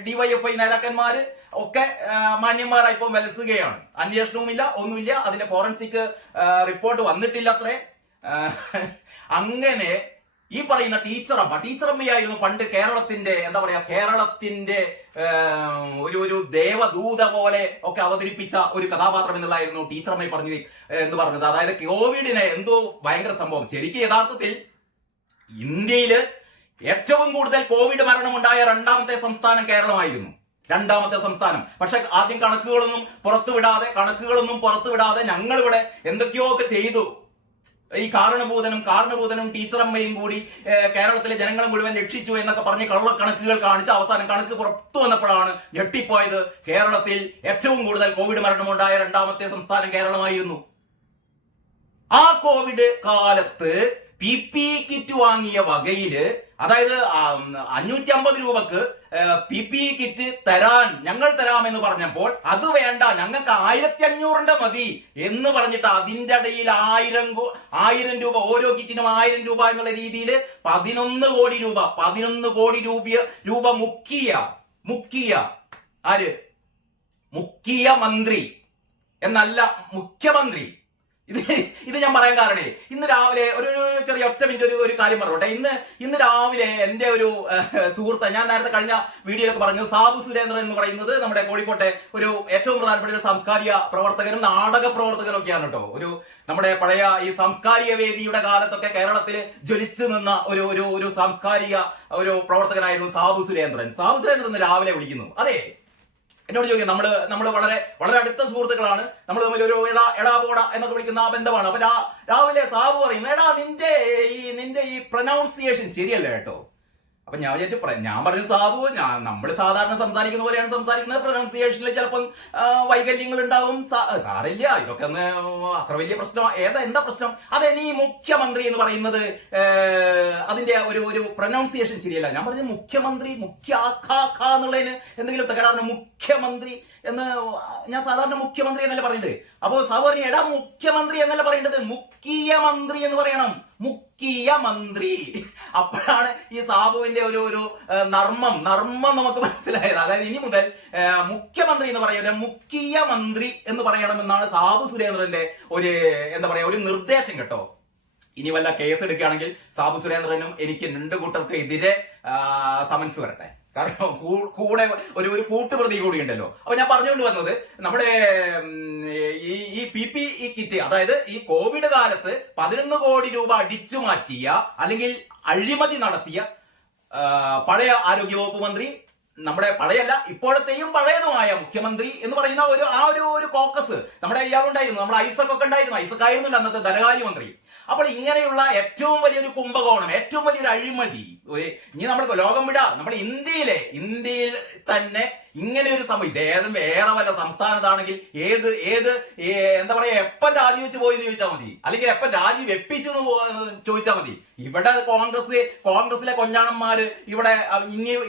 DYFI നേതാക്കന്മാര് ഒക്കെ മാന്യന്മാരായി ഇപ്പം വിലസുകയാണ്. അന്വേഷണവുമില്ല, ഒന്നുമില്ല. അതിന്റെ ഫോറൻസിക് റിപ്പോർട്ട് വന്നിട്ടില്ല അത്രേ. അങ്ങനെ ഈ പറയുന്ന ടീച്ചറമ്മയായിരുന്നു പണ്ട് കേരളത്തിന്റെ എന്താ പറയാ ഒരു ദേവദൂത പോലെ ഒക്കെ അവതരിപ്പിച്ച ഒരു കഥാപാത്രം എന്നുള്ളതായിരുന്നു ടീച്ചറമ്മ പറഞ്ഞത്. അതായത് കോവിഡിനെ എന്തോ ഭയങ്കര സംഭവം. ശരിക്കും യഥാർത്ഥത്തിൽ ഇന്ത്യയിൽ ഏറ്റവും കൂടുതൽ കോവിഡ് മരണമുണ്ടായ രണ്ടാമത്തെ സംസ്ഥാനം കേരളമായിരുന്നു. പക്ഷെ ആദ്യം കണക്കുകളൊന്നും പുറത്തുവിടാതെ ഞങ്ങളിവിടെ എന്തൊക്കെയോ ഒക്കെ ചെയ്തു. ഈ കാരണഭൂതനും ടീച്ചറമ്മയും കൂടി കേരളത്തിലെ ജനങ്ങളെ മുഴുവൻ രക്ഷിച്ചു എന്നൊക്കെ പറഞ്ഞ് കള്ളക്കണക്കുകൾ കാണിച്ച് അവസാനം കണക്ക് പുറത്തു വന്നപ്പോഴാണ് ഞെട്ടിപ്പോയത്. കേരളത്തിൽ ഏറ്റവും കൂടുതൽ കോവിഡ് മരണമുണ്ടായ രണ്ടാമത്തെ സംസ്ഥാനം കേരളമായിരുന്നു. ആ കോവിഡ് കാലത്ത് PPE കിറ്റ് വാങ്ങിയ വകയില്, അതായത് 550 രൂപക്ക് PPE കിറ്റ് ഞങ്ങൾ തരാമെന്ന് പറഞ്ഞപ്പോൾ അത് വേണ്ട, ഞങ്ങൾക്ക് 1500 മതി എന്ന് പറഞ്ഞിട്ട് അതിന്റെ ഇടയിൽ 1000 രൂപ, ഓരോ കിറ്റിനും 1000 രൂപ എന്നുള്ള രീതിയിൽ 11 കോടി രൂപ മുക്കിയ ആര്? മുക്കിയ മന്ത്രി എന്നല്ല, മുഖ്യമന്ത്രി. ഇത് ഞാൻ പറയാൻ കാരണേ, ഇന്ന് രാവിലെ ഒരു ചെറിയ ഒറ്റ മിനിറ്റ് ഒരു കാര്യം പറഞ്ഞോട്ടെ. ഇന്ന് രാവിലെ എന്റെ ഒരു സുഹൃത്ത്, ഞാൻ നേരത്തെ കഴിഞ്ഞ വീഡിയോയിലൊക്കെ പറഞ്ഞു, സാബു സുരേന്ദ്രൻ എന്ന് പറയുന്നത് നമ്മുടെ കോഴിക്കോട്ടെ ഒരു ഏറ്റവും പ്രധാനപ്പെട്ട ഒരു സാംസ്കാരിക പ്രവർത്തകനും നാടക പ്രവർത്തകനും ഒക്കെയാണ് കേട്ടോ. നമ്മുടെ പഴയ ഈ സാംസ്കാരിക വേദിയുടെ കാലത്തൊക്കെ കേരളത്തിൽ ജ്വലിച്ചു നിന്ന ഒരു സാംസ്കാരിക പ്രവർത്തകനായിരുന്നു സാബു സുരേന്ദ്രൻ ഇന്ന് രാവിലെ വിളിക്കുന്നു. അതെ, എന്നോട് ചോദിക്കാം, നമ്മള് വളരെ വളരെ അടുത്ത സുഹൃത്തുക്കളാണ്, നമ്മൾ തമ്മിൽ ഒരു എടാപോട എന്നൊക്കെ വിളിക്കുന്ന ആ ബന്ധമാണ്. അപ്പൊ രാവിലെ സാബു പറയുന്നു, എടാ നിന്റെ ഈ പ്രൊനൗൺസിയേഷൻ ശരിയല്ല കേട്ടോ. അപ്പൊ ഞാൻ പറഞ്ഞു, സാബു, നമ്മൾ സാധാരണ സംസാരിക്കുന്ന പോലെയാണ് സംസാരിക്കുന്നത്, പ്രൊനൗൺസിയേഷനിൽ ചിലപ്പം വൈകല്യങ്ങൾ ഉണ്ടാവും, സാറില്ല, ഇതൊക്കെ ഒന്ന് അത്ര വലിയ പ്രശ്നം. എന്താ പ്രശ്നം? അതെനി മുഖ്യമന്ത്രി എന്ന് പറയുന്നത് അതിന്റെ ഒരു പ്രൊനൗൺസിയേഷൻ ശരിയല്ല. ഞാൻ പറഞ്ഞു, മുഖ്യമന്ത്രി എന്നുള്ളതിന് എന്തെങ്കിലും തകരാറിന് മുഖ്യമന്ത്രി എന്ന് ഞാൻ സാധാരണ മുഖ്യമന്ത്രി എന്നല്ല പറയുന്നത്. അപ്പോ സാബു പറഞ്ഞു, എടാ മുഖ്യമന്ത്രി എന്നല്ല പറയേണ്ടത്, മുഖ്യമന്ത്രി എന്ന് പറയണം, മുഖ്യമന്ത്രി. അപ്പോഴാണ് ഈ സാബുവിന്റെ ഒരു നർമ്മം നമുക്ക് മനസ്സിലായത്. അതായത് ഇനി മുതൽ മുഖ്യമന്ത്രി എന്ന് പറയുന്നത് മുഖ്യമന്ത്രി എന്ന് പറയണമെന്നാണ് സാബു സുരേന്ദ്രന്റെ ഒരു നിർദ്ദേശം കേട്ടോ. ഇനി വല്ല കേസ് എടുക്കുകയാണെങ്കിൽ സാബു സുരേന്ദ്രനും എനിക്ക് 2 കൂട്ടർക്ക് എതിരെ സമൻസ് വരട്ടെ. കാരണം കൂടെ ഒരു കൂട്ടുപ്രതി കൂടി ഉണ്ടല്ലോ. അപ്പൊ ഞാൻ പറഞ്ഞുകൊണ്ട് വന്നത്, നമ്മുടെ ഈ PPE കിറ്റ്, അതായത് ഈ കോവിഡ് കാലത്ത് 11 കോടി രൂപ അടിച്ചു മാറ്റിയ അല്ലെങ്കിൽ അഴിമതി നടത്തിയ പഴയ ആരോഗ്യവകുപ്പ് മന്ത്രി, നമ്മുടെ പഴയല്ല ഇപ്പോഴത്തെയും പഴയതുമായ മുഖ്യമന്ത്രി എന്ന് പറയുന്ന ഒരു കോക്കസ് നമ്മുടെ ഇയാളുണ്ടായിരുന്നു. നമ്മുടെ ഐസക് ആയിരുന്നില്ല അന്നത്തെ ധനകാര്യമന്ത്രി. അപ്പോൾ ഇങ്ങനെയുള്ള ഏറ്റവും വലിയൊരു കുംഭകോണം, ഏറ്റവും വലിയൊരു അഴിമതി ഇനി നമ്മൾ ലോകം വിടാ, നമ്മുടെ ഇന്ത്യയിൽ തന്നെ ഇങ്ങനെ ഒരു സംഭവം, ഇതേതും വേറെ വല്ല സംസ്ഥാനത്താണെങ്കിൽ എന്താ പറയാ, എപ്പം രാജിവെച്ച് പോയെന്ന് ചോദിച്ചാൽ മതി, അല്ലെങ്കിൽ എപ്പം രാജി വെപ്പിച്ചു ചോദിച്ചാൽ മതി. ഇവിടെ കോൺഗ്രസിലെ കൊഞ്ഞാണന്മാര് ഇവിടെ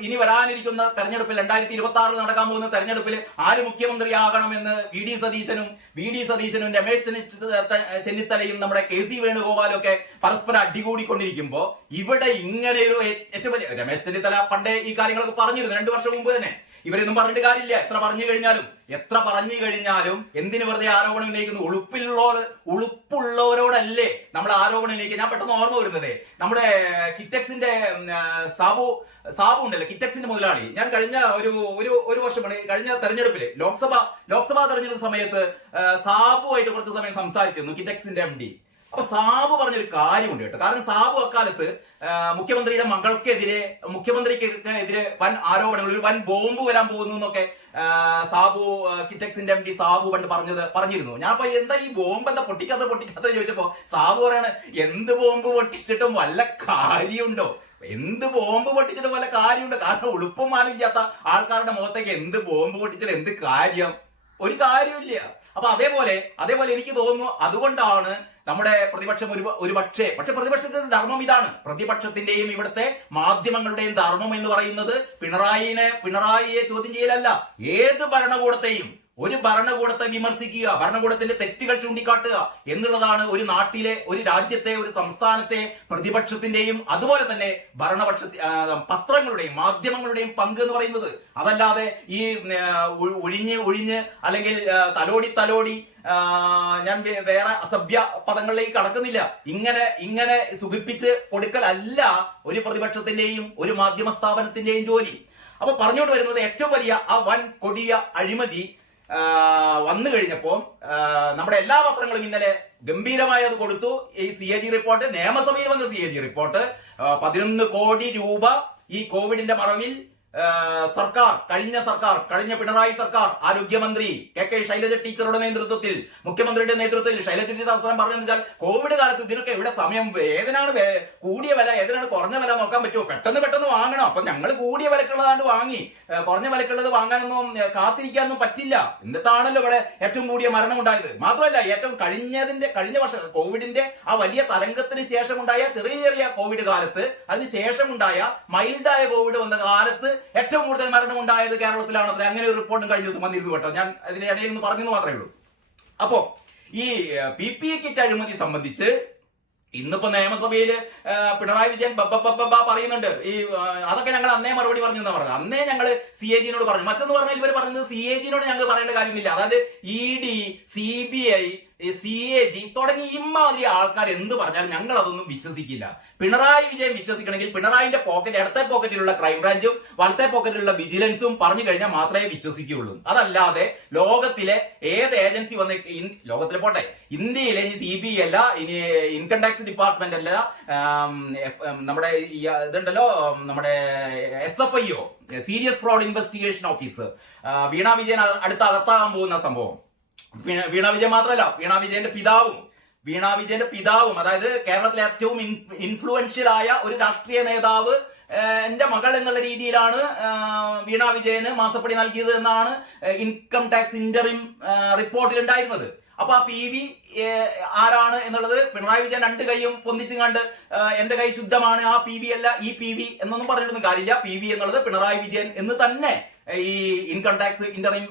ഇനി വരാനിരിക്കുന്ന തെരഞ്ഞെടുപ്പിൽ 2026 നടക്കാൻ പോകുന്ന തെരഞ്ഞെടുപ്പിൽ ആര് മുഖ്യമന്ത്രിയാകണമെന്ന് വി ഡി സതീശനും രമേശ് ചെന്നിത്തലയും നമ്മുടെ KC വേണുഗോപാലും ഒക്കെ പരസ്പരം അടികൂടിക്കൊണ്ടിരിക്കുമ്പോ ഇവിടെ ഇങ്ങനെ ഒരു ഏറ്റവും വലിയ രമേശ് ചെന്നിത്തല പണ്ടേ ഈ കാര്യങ്ങളൊക്കെ പറഞ്ഞിരുന്നു 2 വർഷം മുമ്പ് തന്നെ. ഇവരൊന്നും പറഞ്ഞിട്ട് കാര്യമില്ല. എത്ര പറഞ്ഞു കഴിഞ്ഞാലും എന്തിനു വെറുതെ ആരോപണം ഉന്നയിക്കുന്നു? ഉളുപ്പുള്ളവരോടല്ലേ നമ്മൾ ആരോപണം ഉന്നയിക്കുക. ഞാൻ പെട്ടെന്ന് ഓർമ്മ വരുന്നത് നമ്മുടെ കിറ്റക്സിന്റെ സാബു ഉണ്ടല്ലോ, കിറ്റക്സിന്റെ മുതലാളി. ഞാൻ കഴിഞ്ഞ ഒരു വർഷം കഴിഞ്ഞ തെരഞ്ഞെടുപ്പില് ലോക്സഭാ തെരഞ്ഞെടുപ്പ് സമയത്ത് സാബുവായിട്ട് കുറച്ച് സമയം സംസാരിച്ചിരുന്നു, കിറ്റക്സിന്റെ MD. അപ്പൊ സാബു പറഞ്ഞൊരു കാര്യമുണ്ട് കേട്ടോ. കാരണം സാബു അക്കാലത്ത് മുഖ്യമന്ത്രിയുടെ മുഖ്യമന്ത്രിക്കെതിരെ വൻ ആരോപണങ്ങൾ, ഒരു വൻ ബോംബ് വരാൻ പോകുന്നു എന്നൊക്കെ കിറ്റക്സിന്റെ MD സാബു പണ്ട് പറഞ്ഞിരുന്നു. ഞാൻ അപ്പൊ എന്താ ഈ ബോംബ് എന്താ പൊട്ടിക്കാത്ത ചോദിച്ചപ്പോ സാബു പറയാണ്, എന്ത് ബോംബ് പൊട്ടിച്ചിട്ടും വല്ല കാര്യമുണ്ടോ? എന്ത് ബോംബ് പൊട്ടിച്ചിട്ടും വല്ല കാര്യമുണ്ടോ? കാരണം ഉളുപ്പും മാനിക്കാത്ത ആൾക്കാരുടെ മുഖത്തേക്ക് എന്ത് ബോംബ് പൊട്ടിച്ചിട്ട് എന്ത് കാര്യം? ഒരു കാര്യമില്ല. അപ്പൊ അതേപോലെ എനിക്ക് തോന്നുന്നു അതുകൊണ്ടാണ് നമ്മുടെ പ്രതിപക്ഷം പക്ഷേ പ്രതിപക്ഷത്തിന്റെ ധർമ്മം ഇതാണ്. പ്രതിപക്ഷത്തിന്റെയും ഇവിടുത്തെ മാധ്യമങ്ങളുടെയും ധർമ്മം എന്ന് പറയുന്നത് പിണറായിയെ ചോദ്യം ചെയ്യലല്ല, ഏത് ഒരു ഭരണകൂടത്തെ വിമർശിക്കുക, ഭരണകൂടത്തിന്റെ തെറ്റുകൾ ചൂണ്ടിക്കാട്ടുക എന്നുള്ളതാണ് ഒരു നാട്ടിലെ, ഒരു രാജ്യത്തെ, ഒരു സംസ്ഥാനത്തെ പ്രതിപക്ഷത്തിന്റെയും അതുപോലെ തന്നെ പത്രങ്ങളുടെയും മാധ്യമങ്ങളുടെയും പങ്ക് എന്ന് പറയുന്നത്. അതല്ലാതെ ഈ ഒഴിഞ്ഞ് അല്ലെങ്കിൽ തലോടി ഞാൻ വേറെ അസഭ്യ പദങ്ങളിലേക്ക് കടക്കുന്നില്ല. ഇങ്ങനെ സുഖിപ്പിച്ച് കൊടുക്കലല്ല ഒരു പ്രതിപക്ഷത്തിന്റെയും ഒരു മാധ്യമ സ്ഥാപനത്തിന്റെയും ജോലി. അപ്പൊ പറഞ്ഞുകൊണ്ട് വരുന്നത് ഏറ്റവും വലിയ ആ വൻ കൊടിയ അഴിമതി വന്നു കഴിഞ്ഞപ്പോ നമ്മുടെ എല്ലാ പത്രങ്ങളും ഇന്നലെ ഗംഭീരമായി അത് കൊടുത്തു. ഈ CAG റിപ്പോർട്ട്, നിയമസഭയിൽ വന്ന CAG റിപ്പോർട്ട്, 11 കോടി രൂപ ഈ കോവിഡിന്റെ മറവിൽ കഴിഞ്ഞ പിണറായി സർക്കാർ, ആരോഗ്യമന്ത്രി KK ശൈലജ ടീച്ചറുടെ നേതൃത്വത്തിൽ, മുഖ്യമന്ത്രിയുടെ നേതൃത്വത്തിൽ ശൈലജ ടീച്ചർ അവസരം പറഞ്ഞെന്ന് വെച്ചാൽ കോവിഡ് കാലത്ത് ഇതിനൊക്കെ ഇവിടെ സമയം, ഏതിനാണ് കൂടിയ വില ഏതിനാണ് കുറഞ്ഞ വില നോക്കാൻ പറ്റുമോ? പെട്ടെന്ന് വാങ്ങണം. അപ്പൊ ഞങ്ങൾ കൂടിയ വിലക്കുള്ളതാണ്ട് വാങ്ങി, കുറഞ്ഞ വിലക്കുള്ളത് വാങ്ങാനൊന്നും കാത്തിരിക്കാനൊന്നും പറ്റില്ല. എന്നിട്ടാണല്ലോ ഇവിടെ ഏറ്റവും കൂടിയ മരണം ഉണ്ടായത്. മാത്രമല്ല കഴിഞ്ഞ വർഷം കോവിഡിന്റെ ആ വലിയ തരംഗത്തിന് ശേഷം ഉണ്ടായ ചെറിയ കോവിഡ് കാലത്ത്, അതിന് ശേഷം ഉണ്ടായ മൈൽഡായ കോവിഡ് വന്ന കാലത്ത് ഏറ്റവും കൂടുതൽ മരണം ഉണ്ടായത് കേരളത്തിലാണ്. അങ്ങനെ ഒരു റിപ്പോർട്ടും കഴിഞ്ഞ ദിവസം വന്നിരുന്നു കേട്ടോ. ഞാൻ അതിന്റെ ഇടയിൽ നിന്ന് പറഞ്ഞെന്ന് മാത്രമേ ഉള്ളൂ. അപ്പോ ഈ PPE കിറ്റ് അഴിമതി സംബന്ധിച്ച് ഇന്നിപ്പോ നിയമസഭയിൽ പിണറായി വിജയൻ പറയുന്നുണ്ട്. അതൊക്കെ ഞങ്ങൾ അന്നേ മറുപടി പറഞ്ഞു എന്നാ പറഞ്ഞത്. അന്നേ ഞങ്ങൾ CAG-നോട് പറഞ്ഞു. മറ്റൊന്ന് പറഞ്ഞാൽ ഇവർ പറയുന്നത് CAG-നോട് ഞങ്ങൾ പറയേണ്ട കാര്യമില്ല. അതായത് ED, CBI, CAG തുടങ്ങി ഇമാതിരി ആൾക്കാർ എന്ത് പറഞ്ഞാലും ഞങ്ങൾ അതൊന്നും വിശ്വസിക്കില്ല. പിണറായി വിജയൻ വിശ്വസിക്കണമെങ്കിൽ പിണറായിന്റെ ഇടത്തെ പോക്കറ്റിലുള്ള ക്രൈംബ്രാഞ്ചും വലത്തെ പോക്കറ്റിലുള്ള വിജിലൻസും പറഞ്ഞു കഴിഞ്ഞാൽ മാത്രമേ വിശ്വസിക്കുകയുള്ളൂ. അതല്ലാതെ ലോകത്തിലെ ഏത് ഏജൻസി ലോകത്തിലെ പോട്ടെ, ഇന്ത്യയിലെ ഇനി CBI അല്ല, ഇനി ഇൻകം ടാക്സ് ഡിപ്പാർട്ട്മെന്റ് അല്ല, നമ്മുടെ ഇതുണ്ടല്ലോ, നമ്മുടെ SFIO, serious fraud investigation officer, Veena Vijayan അടുത്ത് അകത്താകാൻ പോകുന്ന സംഭവം. വീണ വിജയൻ മാത്രമല്ല, വീണ വിജയന്റെ പിതാവും അതായത് കേരളത്തിലെ ഏറ്റവും ഇൻഫ്ലുവൻഷ്യൽ ആയ ഒരു രാഷ്ട്രീയ നേതാവ് എന്റെ മകൾ എന്നുള്ള രീതിയിലാണ് വീണ വിജയന് മാസപ്പടി നൽകിയത് എന്നാണ് ഇൻകം ടാക്സ് ഇന്ററിം റിപ്പോർട്ടിൽ ഉണ്ടായിരുന്നത്. അപ്പൊ ആ PV ആരാണ് എന്നുള്ളത് പിണറായി വിജയൻ 2 കൈയും പൊന്തിച്ചും കണ്ട് എന്റെ കൈ ശുദ്ധമാണ്, ആ PV അല്ല ഈ PV എന്നൊന്നും പറഞ്ഞിട്ടൊന്നും കാര്യമില്ല. PV എന്നുള്ളത് പിണറായി വിജയൻ എന്ന് തന്നെ ഈ ഇൻകം ടാക്സ് ഇന്ററിം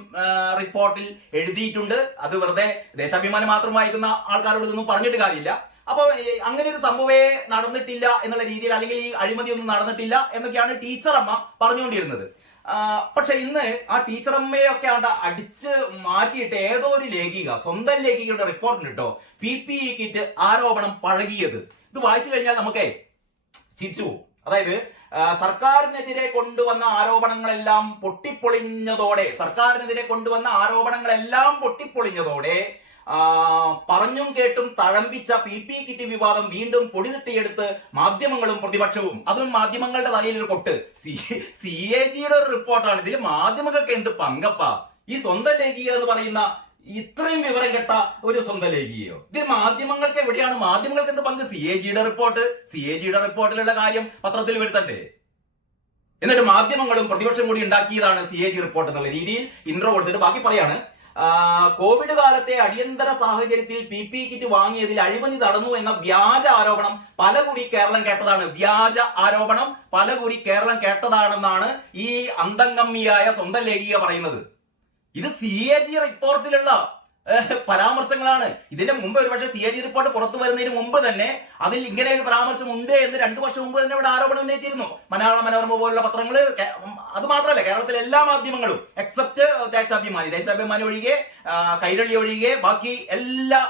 റിപ്പോർട്ടിൽ എഴുതിയിട്ടുണ്ട്. അത് വെറുതെ ദേശാഭിമാനം മാത്രം വായിക്കുന്ന ആൾക്കാരോട് ഇതൊന്നും പറഞ്ഞിട്ട് കാര്യമില്ല. അപ്പൊ അങ്ങനെ ഒരു സംഭവമേ നടന്നിട്ടില്ല എന്നുള്ള രീതിയിൽ, അല്ലെങ്കിൽ ഈ അഴിമതി ഒന്നും നടന്നിട്ടില്ല എന്നൊക്കെയാണ് ടീച്ചറമ്മ പറഞ്ഞുകൊണ്ടിരുന്നത്. പക്ഷെ ഇന്ന് ആ ടീച്ചറമ്മയൊക്കെ അടിച്ച് മാറ്റിയിട്ട് ഏതോ ഒരു സ്വന്തം ലേഖികയുടെ റിപ്പോർട്ടിന് കേട്ടോ PPE കിറ്റ് ആരോപണം പഴകിയത്. ഇത് വായിച്ചു കഴിഞ്ഞാൽ നമുക്കേ ചിരിച്ചു പോകും. അതായത് സർക്കാരിനെതിരെ കൊണ്ടുവന്ന ആരോപണങ്ങളെല്ലാം പൊട്ടിപ്പൊളിഞ്ഞതോടെ പറഞ്ഞും കേട്ടും തഴമ്പിച്ച PPE കിറ്റ് വിവാദം വീണ്ടും പൊടിതട്ടിയെടുത്ത് മാധ്യമങ്ങളും പ്രതിപക്ഷവും. അതും മാധ്യമങ്ങളുടെ തലയിൽ ഒരു കൊട്ട്. CAG-യുടെ ഒരു റിപ്പോർട്ടാണ്. ഇതിൽ മാധ്യമങ്ങൾക്ക് എന്ത് പങ്കപ്പാ? ഈ സ്വന്തം ലേഖിക എന്ന് പറയുന്ന ഇത്രയും വിവരം കെട്ട ഒരു സ്വന്തം ലേഖികയോ? ഇതിൽ മാധ്യമങ്ങൾക്ക് എവിടെയാണ്? മാധ്യമങ്ങൾക്ക് എന്ത് പങ്ക്? CAG-യുടെ റിപ്പോർട്ടിലുള്ള കാര്യം പത്രത്തിൽ വരുത്തണ്ടേ? എന്നിട്ട് മാധ്യമങ്ങളും പ്രതിപക്ഷം കൂടി ഉണ്ടാക്കിയതാണ് CAG റിപ്പോർട്ട് എന്നുള്ള രീതിയിൽ ഇൻട്രോ കൊടുത്തിട്ട് ബാക്കി പറയാണ്. കോവിഡ് കാലത്തെ അടിയന്തര സാഹചര്യത്തിൽ PPE കിറ്റ് വാങ്ങിയതിൽ അഴിമതി നടന്നു എന്ന വ്യാജ ആരോപണം പലകുറി കേരളം കേട്ടതാണെന്നാണ് ഈ അന്തംഗമ്മിയായ സ്വന്തം ലേഖിക പറയുന്നത്. ഇത് CAG റിപ്പോർട്ടിലുള്ള പരാമർശങ്ങളാണ്. ഇതിന്റെ മുമ്പ് ഒരുപക്ഷെ CAG റിപ്പോർട്ട് പുറത്തു വരുന്നതിന് മുമ്പ് തന്നെ അതിൽ ഇങ്ങനെ ഒരു പരാമർശം ഉണ്ട് എന്ന് 2 വർഷം മുമ്പ് തന്നെ ഇവിടെ ആരോപണം ഉന്നയിച്ചിരുന്നു. മലയാള മനോരമ പോലുള്ള പത്രങ്ങൾ, അത് മാത്രമല്ല കേരളത്തിലെ എല്ലാ മാധ്യമങ്ങളും എക്സെപ്റ്റ് ദേശാഭിമാനി ഒഴികെ, കൈരളി ഒഴികെ ബാക്കി എല്ലാ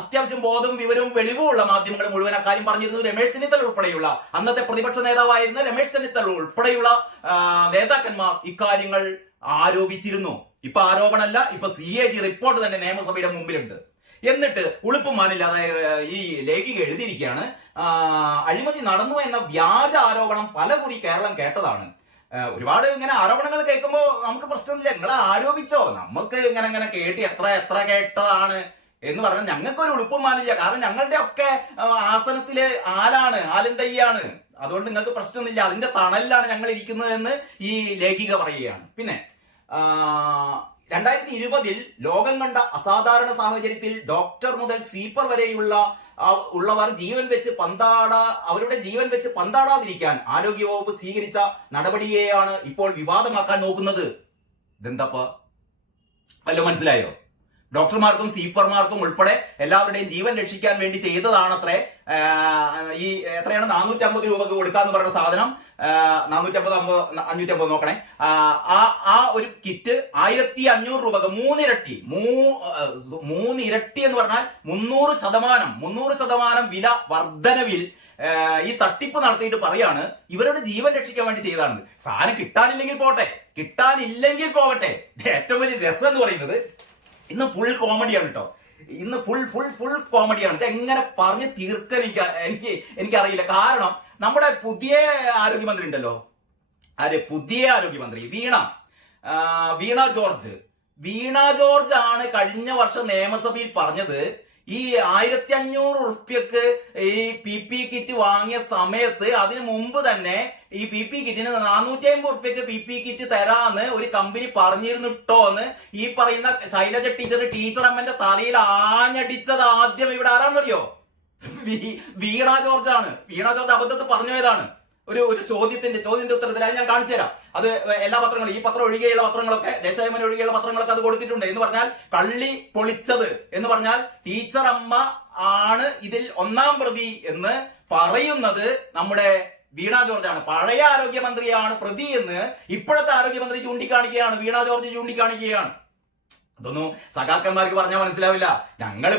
അത്യാവശ്യം ബോധവും വിവരവും വെളിവുമുള്ള മാധ്യമങ്ങൾ മുഴുവൻ അക്കാര്യം പറഞ്ഞിരുന്നത് രമേശ് ചെന്നിത്തല ഉൾപ്പെടെയുള്ള അന്നത്തെ പ്രതിപക്ഷ നേതാവായിരുന്ന രമേശ് ചെന്നിത്തല ഉൾപ്പെടെയുള്ള നേതാക്കന്മാർ ഇക്കാര്യങ്ങൾ ആരോപിച്ചിരുന്നു. ഇപ്പൊ ആരോപണമല്ല, ഇപ്പൊ CAG റിപ്പോർട്ട് തന്നെ നിയമസഭയുടെ മുമ്പിലുണ്ട്. എന്നിട്ട് ഉളുപ്പുമാനില്ലാതെ ഈ ലേഖിക എഴുതിയിരിക്കുകയാണ്, അഴിമതി നടന്നു എന്ന വ്യാജ ആരോപണം പലകുറി കേരളം കേട്ടതാണ്. ഒരുപാട് ഇങ്ങനെ ആരോപണങ്ങൾ കേൾക്കുമ്പോൾ നമുക്ക് പ്രശ്നമില്ല, നിങ്ങൾ ആരോപിച്ചോ, നമുക്ക് ഇങ്ങനെ കേട്ടി എത്ര കേട്ടതാണ് എന്ന് പറഞ്ഞാൽ ഞങ്ങൾക്കൊരു ഉളുപ്പുമാനില്ല. കാരണം ഞങ്ങളുടെ ഒക്കെ ആസനത്തില് ആലും അതുകൊണ്ട് നിങ്ങൾക്ക് പ്രശ്നമൊന്നുമില്ല, അതിന്റെ തണലിലാണ് ഞങ്ങൾ ഇരിക്കുന്നത് എന്ന് ഈ ലേഖിക പറയുകയാണ്. പിന്നെ 2020 ലോകം കണ്ട അസാധാരണ സാഹചര്യത്തിൽ ഡോക്ടർ മുതൽ സ്വീപ്പർ വരെയുള്ളവർ അവരുടെ ജീവൻ വെച്ച് പന്താടാതിരിക്കാൻ ആരോഗ്യവകുപ്പ് സ്വീകരിച്ച നടപടിയെയാണ് ഇപ്പോൾ വിവാദമാക്കാൻ നോക്കുന്നത്. ഇതെന്തപ്പ വല്ലതും മനസ്സിലായോ? ഡോക്ടർമാർക്കും സ്വീപ്പർമാർക്കും ഉൾപ്പെടെ എല്ലാവരുടെയും ജീവൻ രക്ഷിക്കാൻ വേണ്ടി ചെയ്തതാണത്രേ ഈ എത്രയാണ് 450 രൂപക്ക് കൊടുക്കാന്ന് പറയുന്ന സാധനം. 550 നോക്കണേ. ആ ഒരു കിറ്റ് 1500 രൂപക്ക് 3 ഇരട്ടി എന്ന് പറഞ്ഞാൽ 300% വില വർധനവിൽ ഈ തട്ടിപ്പ് നടത്തിയിട്ട് പറയാണ് ഇവരുടെ ജീവൻ രക്ഷിക്കാൻ വേണ്ടി ചെയ്തതാണ്. സാധനം കിട്ടാനില്ലെങ്കിൽ പോട്ടെ, കിട്ടാനില്ലെങ്കിൽ പോകട്ടെ. ഏറ്റവും വലിയ രസം എന്ന് പറയുന്നത് ഇന്ന് ഫുൾ കോമഡിയാണ് കേട്ടോ. ഇന്ന് ഫുൾ കോമഡിയാണ്. ഇത് എങ്ങനെ പറഞ്ഞ് തീർക്കാൻ എനിക്കറിയില്ല. കാരണം നമ്മുടെ പുതിയ ആരോഗ്യമന്ത്രി ഉണ്ടല്ലോ, പുതിയ ആരോഗ്യമന്ത്രി വീണ ജോർജ് ആണ് കഴിഞ്ഞ വർഷം നിയമസഭയിൽ പറഞ്ഞത് ഈ 1500 ഉറുപ്പ്യക്ക് ഈ PP കിറ്റ് വാങ്ങിയ സമയത്ത് അതിനു മുമ്പ് തന്നെ ഈ PP കിറ്റിന് 450 ഉറുപ്പ്യക്ക് PP കിറ്റ് തരാന്ന് ഒരു കമ്പനി പറഞ്ഞിരുന്നിട്ടോ എന്ന് ഈ പറയുന്ന ശൈലജ ടീച്ചർ അമ്മന്റെ തലയിൽ ആഞ്ഞടിച്ചത് ആദ്യം ഇവിടെ ആരാണെന്നറിയോ? വീണ ജോർജ് ആണ്. വീണ ജോർജ് അബദ്ധത്തിൽ പറഞ്ഞു പോയതാണ്. ഒരു ചോദ്യത്തിന്റെ ഉത്തരത്തിൽ അത് ഞാൻ കാണിച്ചു തരാം. അത് എല്ലാ പത്രങ്ങളും, ഈ പത്രം ഒഴികെയുള്ള പത്രങ്ങളൊക്കെ, ദേശാഭിമാനി ഒഴികെയുള്ള പത്രങ്ങളൊക്കെ അത് കൊടുത്തിട്ടുണ്ട്. എന്ന് പറഞ്ഞാൽ കള്ളി പൊളിച്ചത് എന്ന് പറഞ്ഞാൽ ടീച്ചർ അമ്മ ആണ് ഇതിൽ ഒന്നാം പ്രതി എന്ന് പറയുന്നത് നമ്മുടെ വീണ ജോർജ് ആണ്. പഴയ ആരോഗ്യമന്ത്രിയാണ് പ്രതി എന്ന് ഇപ്പോഴത്തെ ആരോഗ്യമന്ത്രി ചൂണ്ടിക്കാണിക്കുകയാണ്, വീണ ജോർജ് ചൂണ്ടിക്കാണിക്കുകയാണ്. അതൊന്നും സഖാക്കന്മാർക്ക് പറഞ്ഞാൽ മനസ്സിലാവില്ല. ഞങ്ങൾ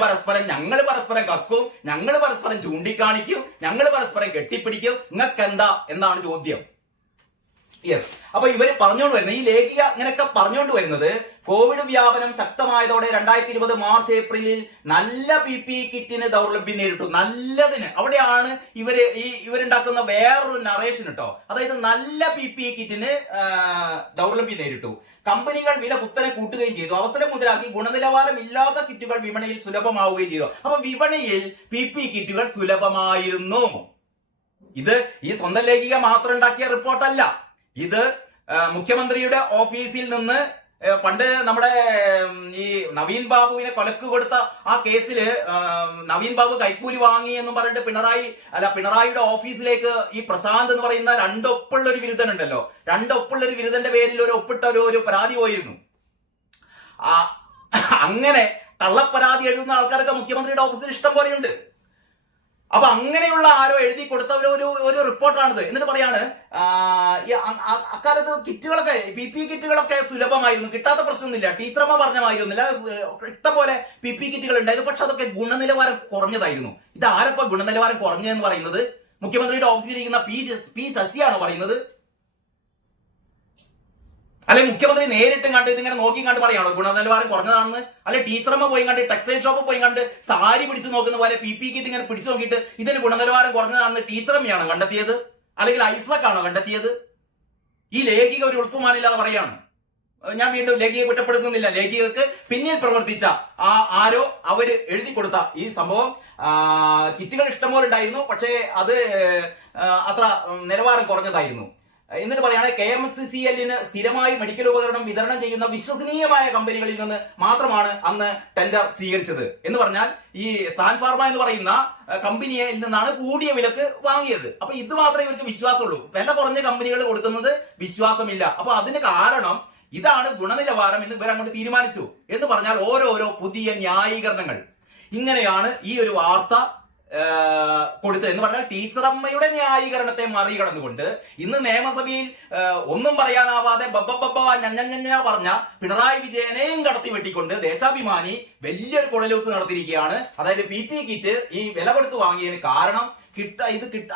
പരസ്പരം കക്കും, ഞങ്ങൾ പരസ്പരം ചൂണ്ടിക്കാണിക്കും, ഞങ്ങൾ പരസ്പരം കെട്ടിപ്പിടിക്കും. നിങ്ങൾക്ക് എന്താണ് ചോദ്യം? യെസ്. അപ്പൊ ഇവര് പറഞ്ഞുകൊണ്ട് വരുന്നത്, ഈ ലേഖിക ഇങ്ങനെയൊക്കെ പറഞ്ഞുകൊണ്ട് വരുന്നത്, കോവിഡ് വ്യാപനം ശക്തമായതോടെ 2020 മാർച്ച് ഏപ്രിലിൽ നല്ല PP കിറ്റിന് ദൗർലഭ്യം നേരിട്ടു. നല്ലതിന് അവിടെയാണ് ഇവരുണ്ടാക്കുന്ന വേറൊരു നറേഷൻ കേട്ടോ. അതായത് നല്ല PP കിറ്റിന് ദൗർലഭ്യം നേരിട്ടു. കമ്പനികൾ വില കുത്തനെ കൂട്ടുകയും ചെയ്തു. അവസരം മുതലാക്കി ഗുണനിലവാരം ഇല്ലാത്ത കിറ്റുകൾ വിപണിയിൽ സുലഭമാവുകയും ചെയ്തു. അപ്പൊ വിപണിയിൽ PP കിറ്റുകൾ സുലഭമായിരുന്നു. ഇത് ഈ സ്വന്തം ലേഖിക മാത്രം ഉണ്ടാക്കിയ റിപ്പോർട്ടല്ല. ഇത് മുഖ്യമന്ത്രിയുടെ ഓഫീസിൽ നിന്ന് പണ്ട് നമ്മുടെ ഈ നവീൻ ബാബുവിനെ കൊലക്ക് കൊടുത്ത ആ കേസില് നവീൻ ബാബു കൈക്കൂലി വാങ്ങി എന്നും പറഞ്ഞിട്ട് പിണറായിയുടെ ഓഫീസിലേക്ക് ഈ പ്രശാന്ത് എന്ന് പറയുന്ന രണ്ടൊപ്പുള്ള ഒരു ബിരുദൻ ഉണ്ടല്ലോ, രണ്ടൊപ്പുള്ള ഒരു ബിരുദന്റെ പേരിൽ ഒപ്പിട്ട ഒരു പരാതി പോയിരുന്നു. അങ്ങനെ കള്ളപ്പരാതി എഴുതുന്ന ആൾക്കാരൊക്കെ മുഖ്യമന്ത്രിയുടെ ഓഫീസിൽ ഇഷ്ടം പോലെയുണ്ട്. അപ്പൊ അങ്ങനെയുള്ള ആരോ എഴുതി കൊടുത്ത ഒരു റിപ്പോർട്ടാണിത്. എന്നിട്ട് പറയാണ് അക്കാലത്ത് കിറ്റുകളൊക്കെ PP കിറ്റുകളൊക്കെ സുലഭമായിരുന്നു, കിട്ടാത്ത പ്രശ്നമൊന്നുമില്ല, ടീച്ചറമ്മ പറഞ്ഞമായിരുന്നില്ല, ഇഷ്ടം പോലെ PP കിറ്റുകൾ ഉണ്ടായിരുന്നു. പക്ഷെ അതൊക്കെ ഗുണനിലവാരം കുറഞ്ഞതായിരുന്നു. ഇത് ആരപ്പ ഗുണനിലവാരം കുറഞ്ഞതെന്ന് പറയുന്നത്? മുഖ്യമന്ത്രിയുടെ ഓഫീസിൽ ഇരിക്കുന്ന പി ശശിയാണ് പറയുന്നത്? അല്ലെ മുഖ്യമന്ത്രി നേരിട്ടും കണ്ട് ഇതിങ്ങനെ നോക്കി കണ്ട് പറയാണോ ഗുണനിലവാരം കുറഞ്ഞതാണെന്ന്? അല്ലെ ടീച്ചറമ്മ പോയി കണ്ട്, ടെക്സ്റ്റൈൽ ഷോപ്പിൽ പോയി കണ്ട് സാരി പിടിച്ചു നോക്കുന്ന പോലെ PP കിറ്റ് ഇങ്ങനെ പിടിച്ചു നോക്കിയിട്ട് ഇതിന് ഗുണനിലവാരം കുറഞ്ഞതാണെന്ന് ടീച്ചറമ്മയാണോ കണ്ടെത്തിയത്? അല്ലെങ്കിൽ ഐസക്കാണോ കണ്ടെത്തിയത്? ഈ ലേഖിക ഒരു ഉൾപ്പുമാനില്ലാതെ പറയാണ്. ഞാൻ വീണ്ടും ലേഖിയെ കുറ്റപ്പെടുത്തുന്നില്ല. ലേഖികൾക്ക് പിന്നിൽ പ്രവർത്തിച്ച ആരോ അവര് എഴുതി കൊടുത്ത ഈ സംഭവം, കിറ്റുകൾ ഇഷ്ടംപോലെ ഉണ്ടായിരുന്നു, പക്ഷേ അത് അത്ര നിലവാരം കുറഞ്ഞതായിരുന്നു. എന്നിട്ട് പറയാണ് KMCCL സ്ഥിരമായി മെഡിക്കൽ ഉപകരണം വിതരണം ചെയ്യുന്ന വിശ്വസനീയമായ കമ്പനികളിൽ നിന്ന് മാത്രമാണ് അന്ന് ടെൻഡർ സ്വീകരിച്ചത്. എന്ന് പറഞ്ഞാൽ ഈ സാൻ ഫാർമ എന്ന് പറയുന്ന കമ്പനിയിൽ നിന്നാണ് കൂടിയ വിലക്ക് വാങ്ങിയത്. അപ്പൊ ഇത് മാത്രമേ ഇവർക്ക് വിശ്വാസമുള്ളൂ. വില കുറഞ്ഞ കമ്പനികൾ കൊടുക്കുന്നത് വിശ്വാസമില്ല. അപ്പൊ അതിന് കാരണം ഇതാണ് ഗുണനിലവാരം എന്ന് ഇവർ അങ്ങോട്ട് തീരുമാനിച്ചു എന്ന് പറഞ്ഞാൽ ഓരോരോ പുതിയ ന്യായീകരണങ്ങൾ. ഇങ്ങനെയാണ് ഈ ഒരു വാർത്ത കൊടുത്തത് എന്ന് പറഞ്ഞാൽ ടീച്ചറമ്മയുടെ ന്യായീകരണത്തെ മറികടന്നുകൊണ്ട് ഇന്ന് നിയമസഭയിൽ ഒന്നും പറയാനാവാതെ ഞഞ്ഞ പറഞ്ഞ പിണറായി വിജയനെയും കടത്തി വെട്ടിക്കൊണ്ട് ദേശാഭിമാനി വലിയൊരു കുഴലൂത്ത് നടത്തിയിരിക്കുകയാണ്. അതായത് PPE കിറ്റ് ഈ വില കൊടുത്ത് വാങ്ങിയതിന് കാരണം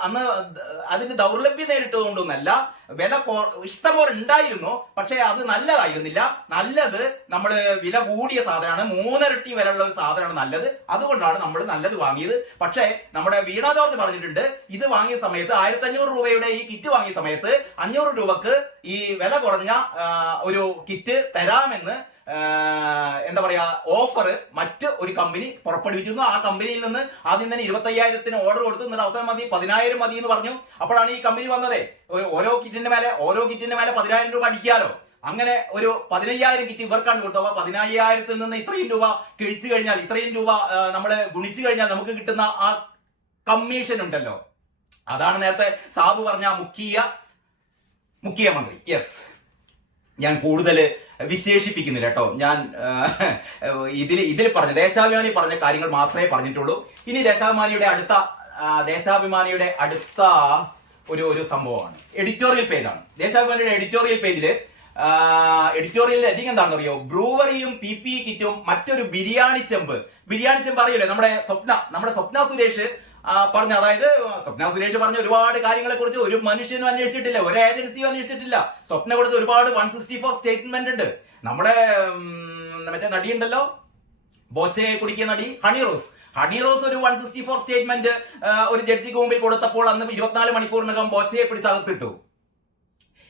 അന്ന് അതിന് ദൗർലഭ്യം നേരിട്ടതുകൊണ്ടൊന്നല്ല, വില ഇഷ്ടംപോലെ ഉണ്ടായിരുന്നു, പക്ഷെ അത് നല്ലതായിരുന്നില്ല. നല്ലത് നമ്മൾ വില കൂടിയ സാധനമാണ്, 3 ഇരട്ടി വിലയുള്ള ഒരു സാധനമാണ് നല്ലത്. അതുകൊണ്ടാണ് നമ്മൾ നല്ലത് വാങ്ങിയത്. പക്ഷേ നമ്മുടെ വീണ ജോർജ് പറഞ്ഞിട്ടുണ്ട്, ഇത് വാങ്ങിയ സമയത്ത് 1500 രൂപയുടെ ഈ കിറ്റ് വാങ്ങിയ സമയത്ത് 500 രൂപക്ക് ഈ വില കുറഞ്ഞ ഒരു കിറ്റ് തരാമെന്ന് എന്താ പറയാ ഓഫർ മറ്റ് ഒരു കമ്പനി പുറപ്പെടുവിച്ചിരുന്നു. ആ കമ്പനിയിൽ നിന്ന് ആദ്യം തന്നെ 25,000 ഓർഡർ കൊടുത്തു. എന്നിട്ട് അവസാനം 10,000 മതി എന്ന് പറഞ്ഞു. അപ്പോഴാണ് ഈ കമ്പനി വന്നത്. ഓരോ കിറ്റിന്റെ മേലെ 10,000 രൂപ അടിക്കാലോ. അങ്ങനെ ഒരു 15,000 കിറ്റ് ഇവർക്കാണ് കൊടുത്തത്. അപ്പൊ 15,000 നിന്ന് ഇത്രയും രൂപ കിഴിച്ചു കഴിഞ്ഞാൽ, ഇത്രയും രൂപ നമ്മൾ ഗുണിച്ചു കഴിഞ്ഞാൽ നമുക്ക് കിട്ടുന്ന ആ കമ്മീഷൻ ഉണ്ടല്ലോ, അതാണ് നേരത്തെ സാബു പറഞ്ഞ മുഖ്യമന്ത്രി. യെസ്, ഞാൻ കൂടുതൽ വിശേഷിപ്പിക്കുന്നില്ല കേട്ടോ. ഞാൻ ഇതിൽ പറഞ്ഞ ദേശാഭിമാനി പറഞ്ഞ കാര്യങ്ങൾ മാത്രമേ പറഞ്ഞിട്ടുള്ളൂ. ഇനി ദേശാഭിമാനിയുടെ അടുത്ത ഒരു സംഭവമാണ് എഡിറ്റോറിയൽ പേജാണ്. ദേശാഭിമാനിയുടെ എഡിറ്റോറിയൽ പേജില് എഡിറ്റോറിയലിന്റെ ഹെഡിങ് എന്താണെന്ന് അറിയോ? ബ്രൂവറിയും PPE കിറ്റും മറ്റൊരു ബിരിയാണി ചെമ്പ് അറിയില്ലേ, നമ്മുടെ സ്വപ്ന സുരേഷ് പറഞ്ഞ, അതായത് സ്വപ്ന സുരേഷ് പറഞ്ഞ ഒരുപാട് കാര്യങ്ങളെ കുറിച്ച് ഒരു മനുഷ്യനും അന്വേഷിച്ചിട്ടില്ല, ഒരു ഏജൻസിയും അന്വേഷിച്ചിട്ടില്ല. സ്വപ്ന കൊടുത്ത ഒരുപാട് 164 സ്റ്റേറ്റ്മെന്റ് ഉണ്ട്. നമ്മുടെ മറ്റേ നടിയുണ്ടല്ലോ, ബോച്ചയെ കുടിക്കുന്ന നടി ഹണി റോസ് ഒരു 164 സ്റ്റേറ്റ്മെന്റ് ഒരു ജഡ്ജിക്ക് മുമ്പിൽ കൊടുത്തപ്പോൾ അന്ന് 24 മണിക്കൂറിനകം ബോച്ചയെ പിടിച്ചകത്തിട്ടു.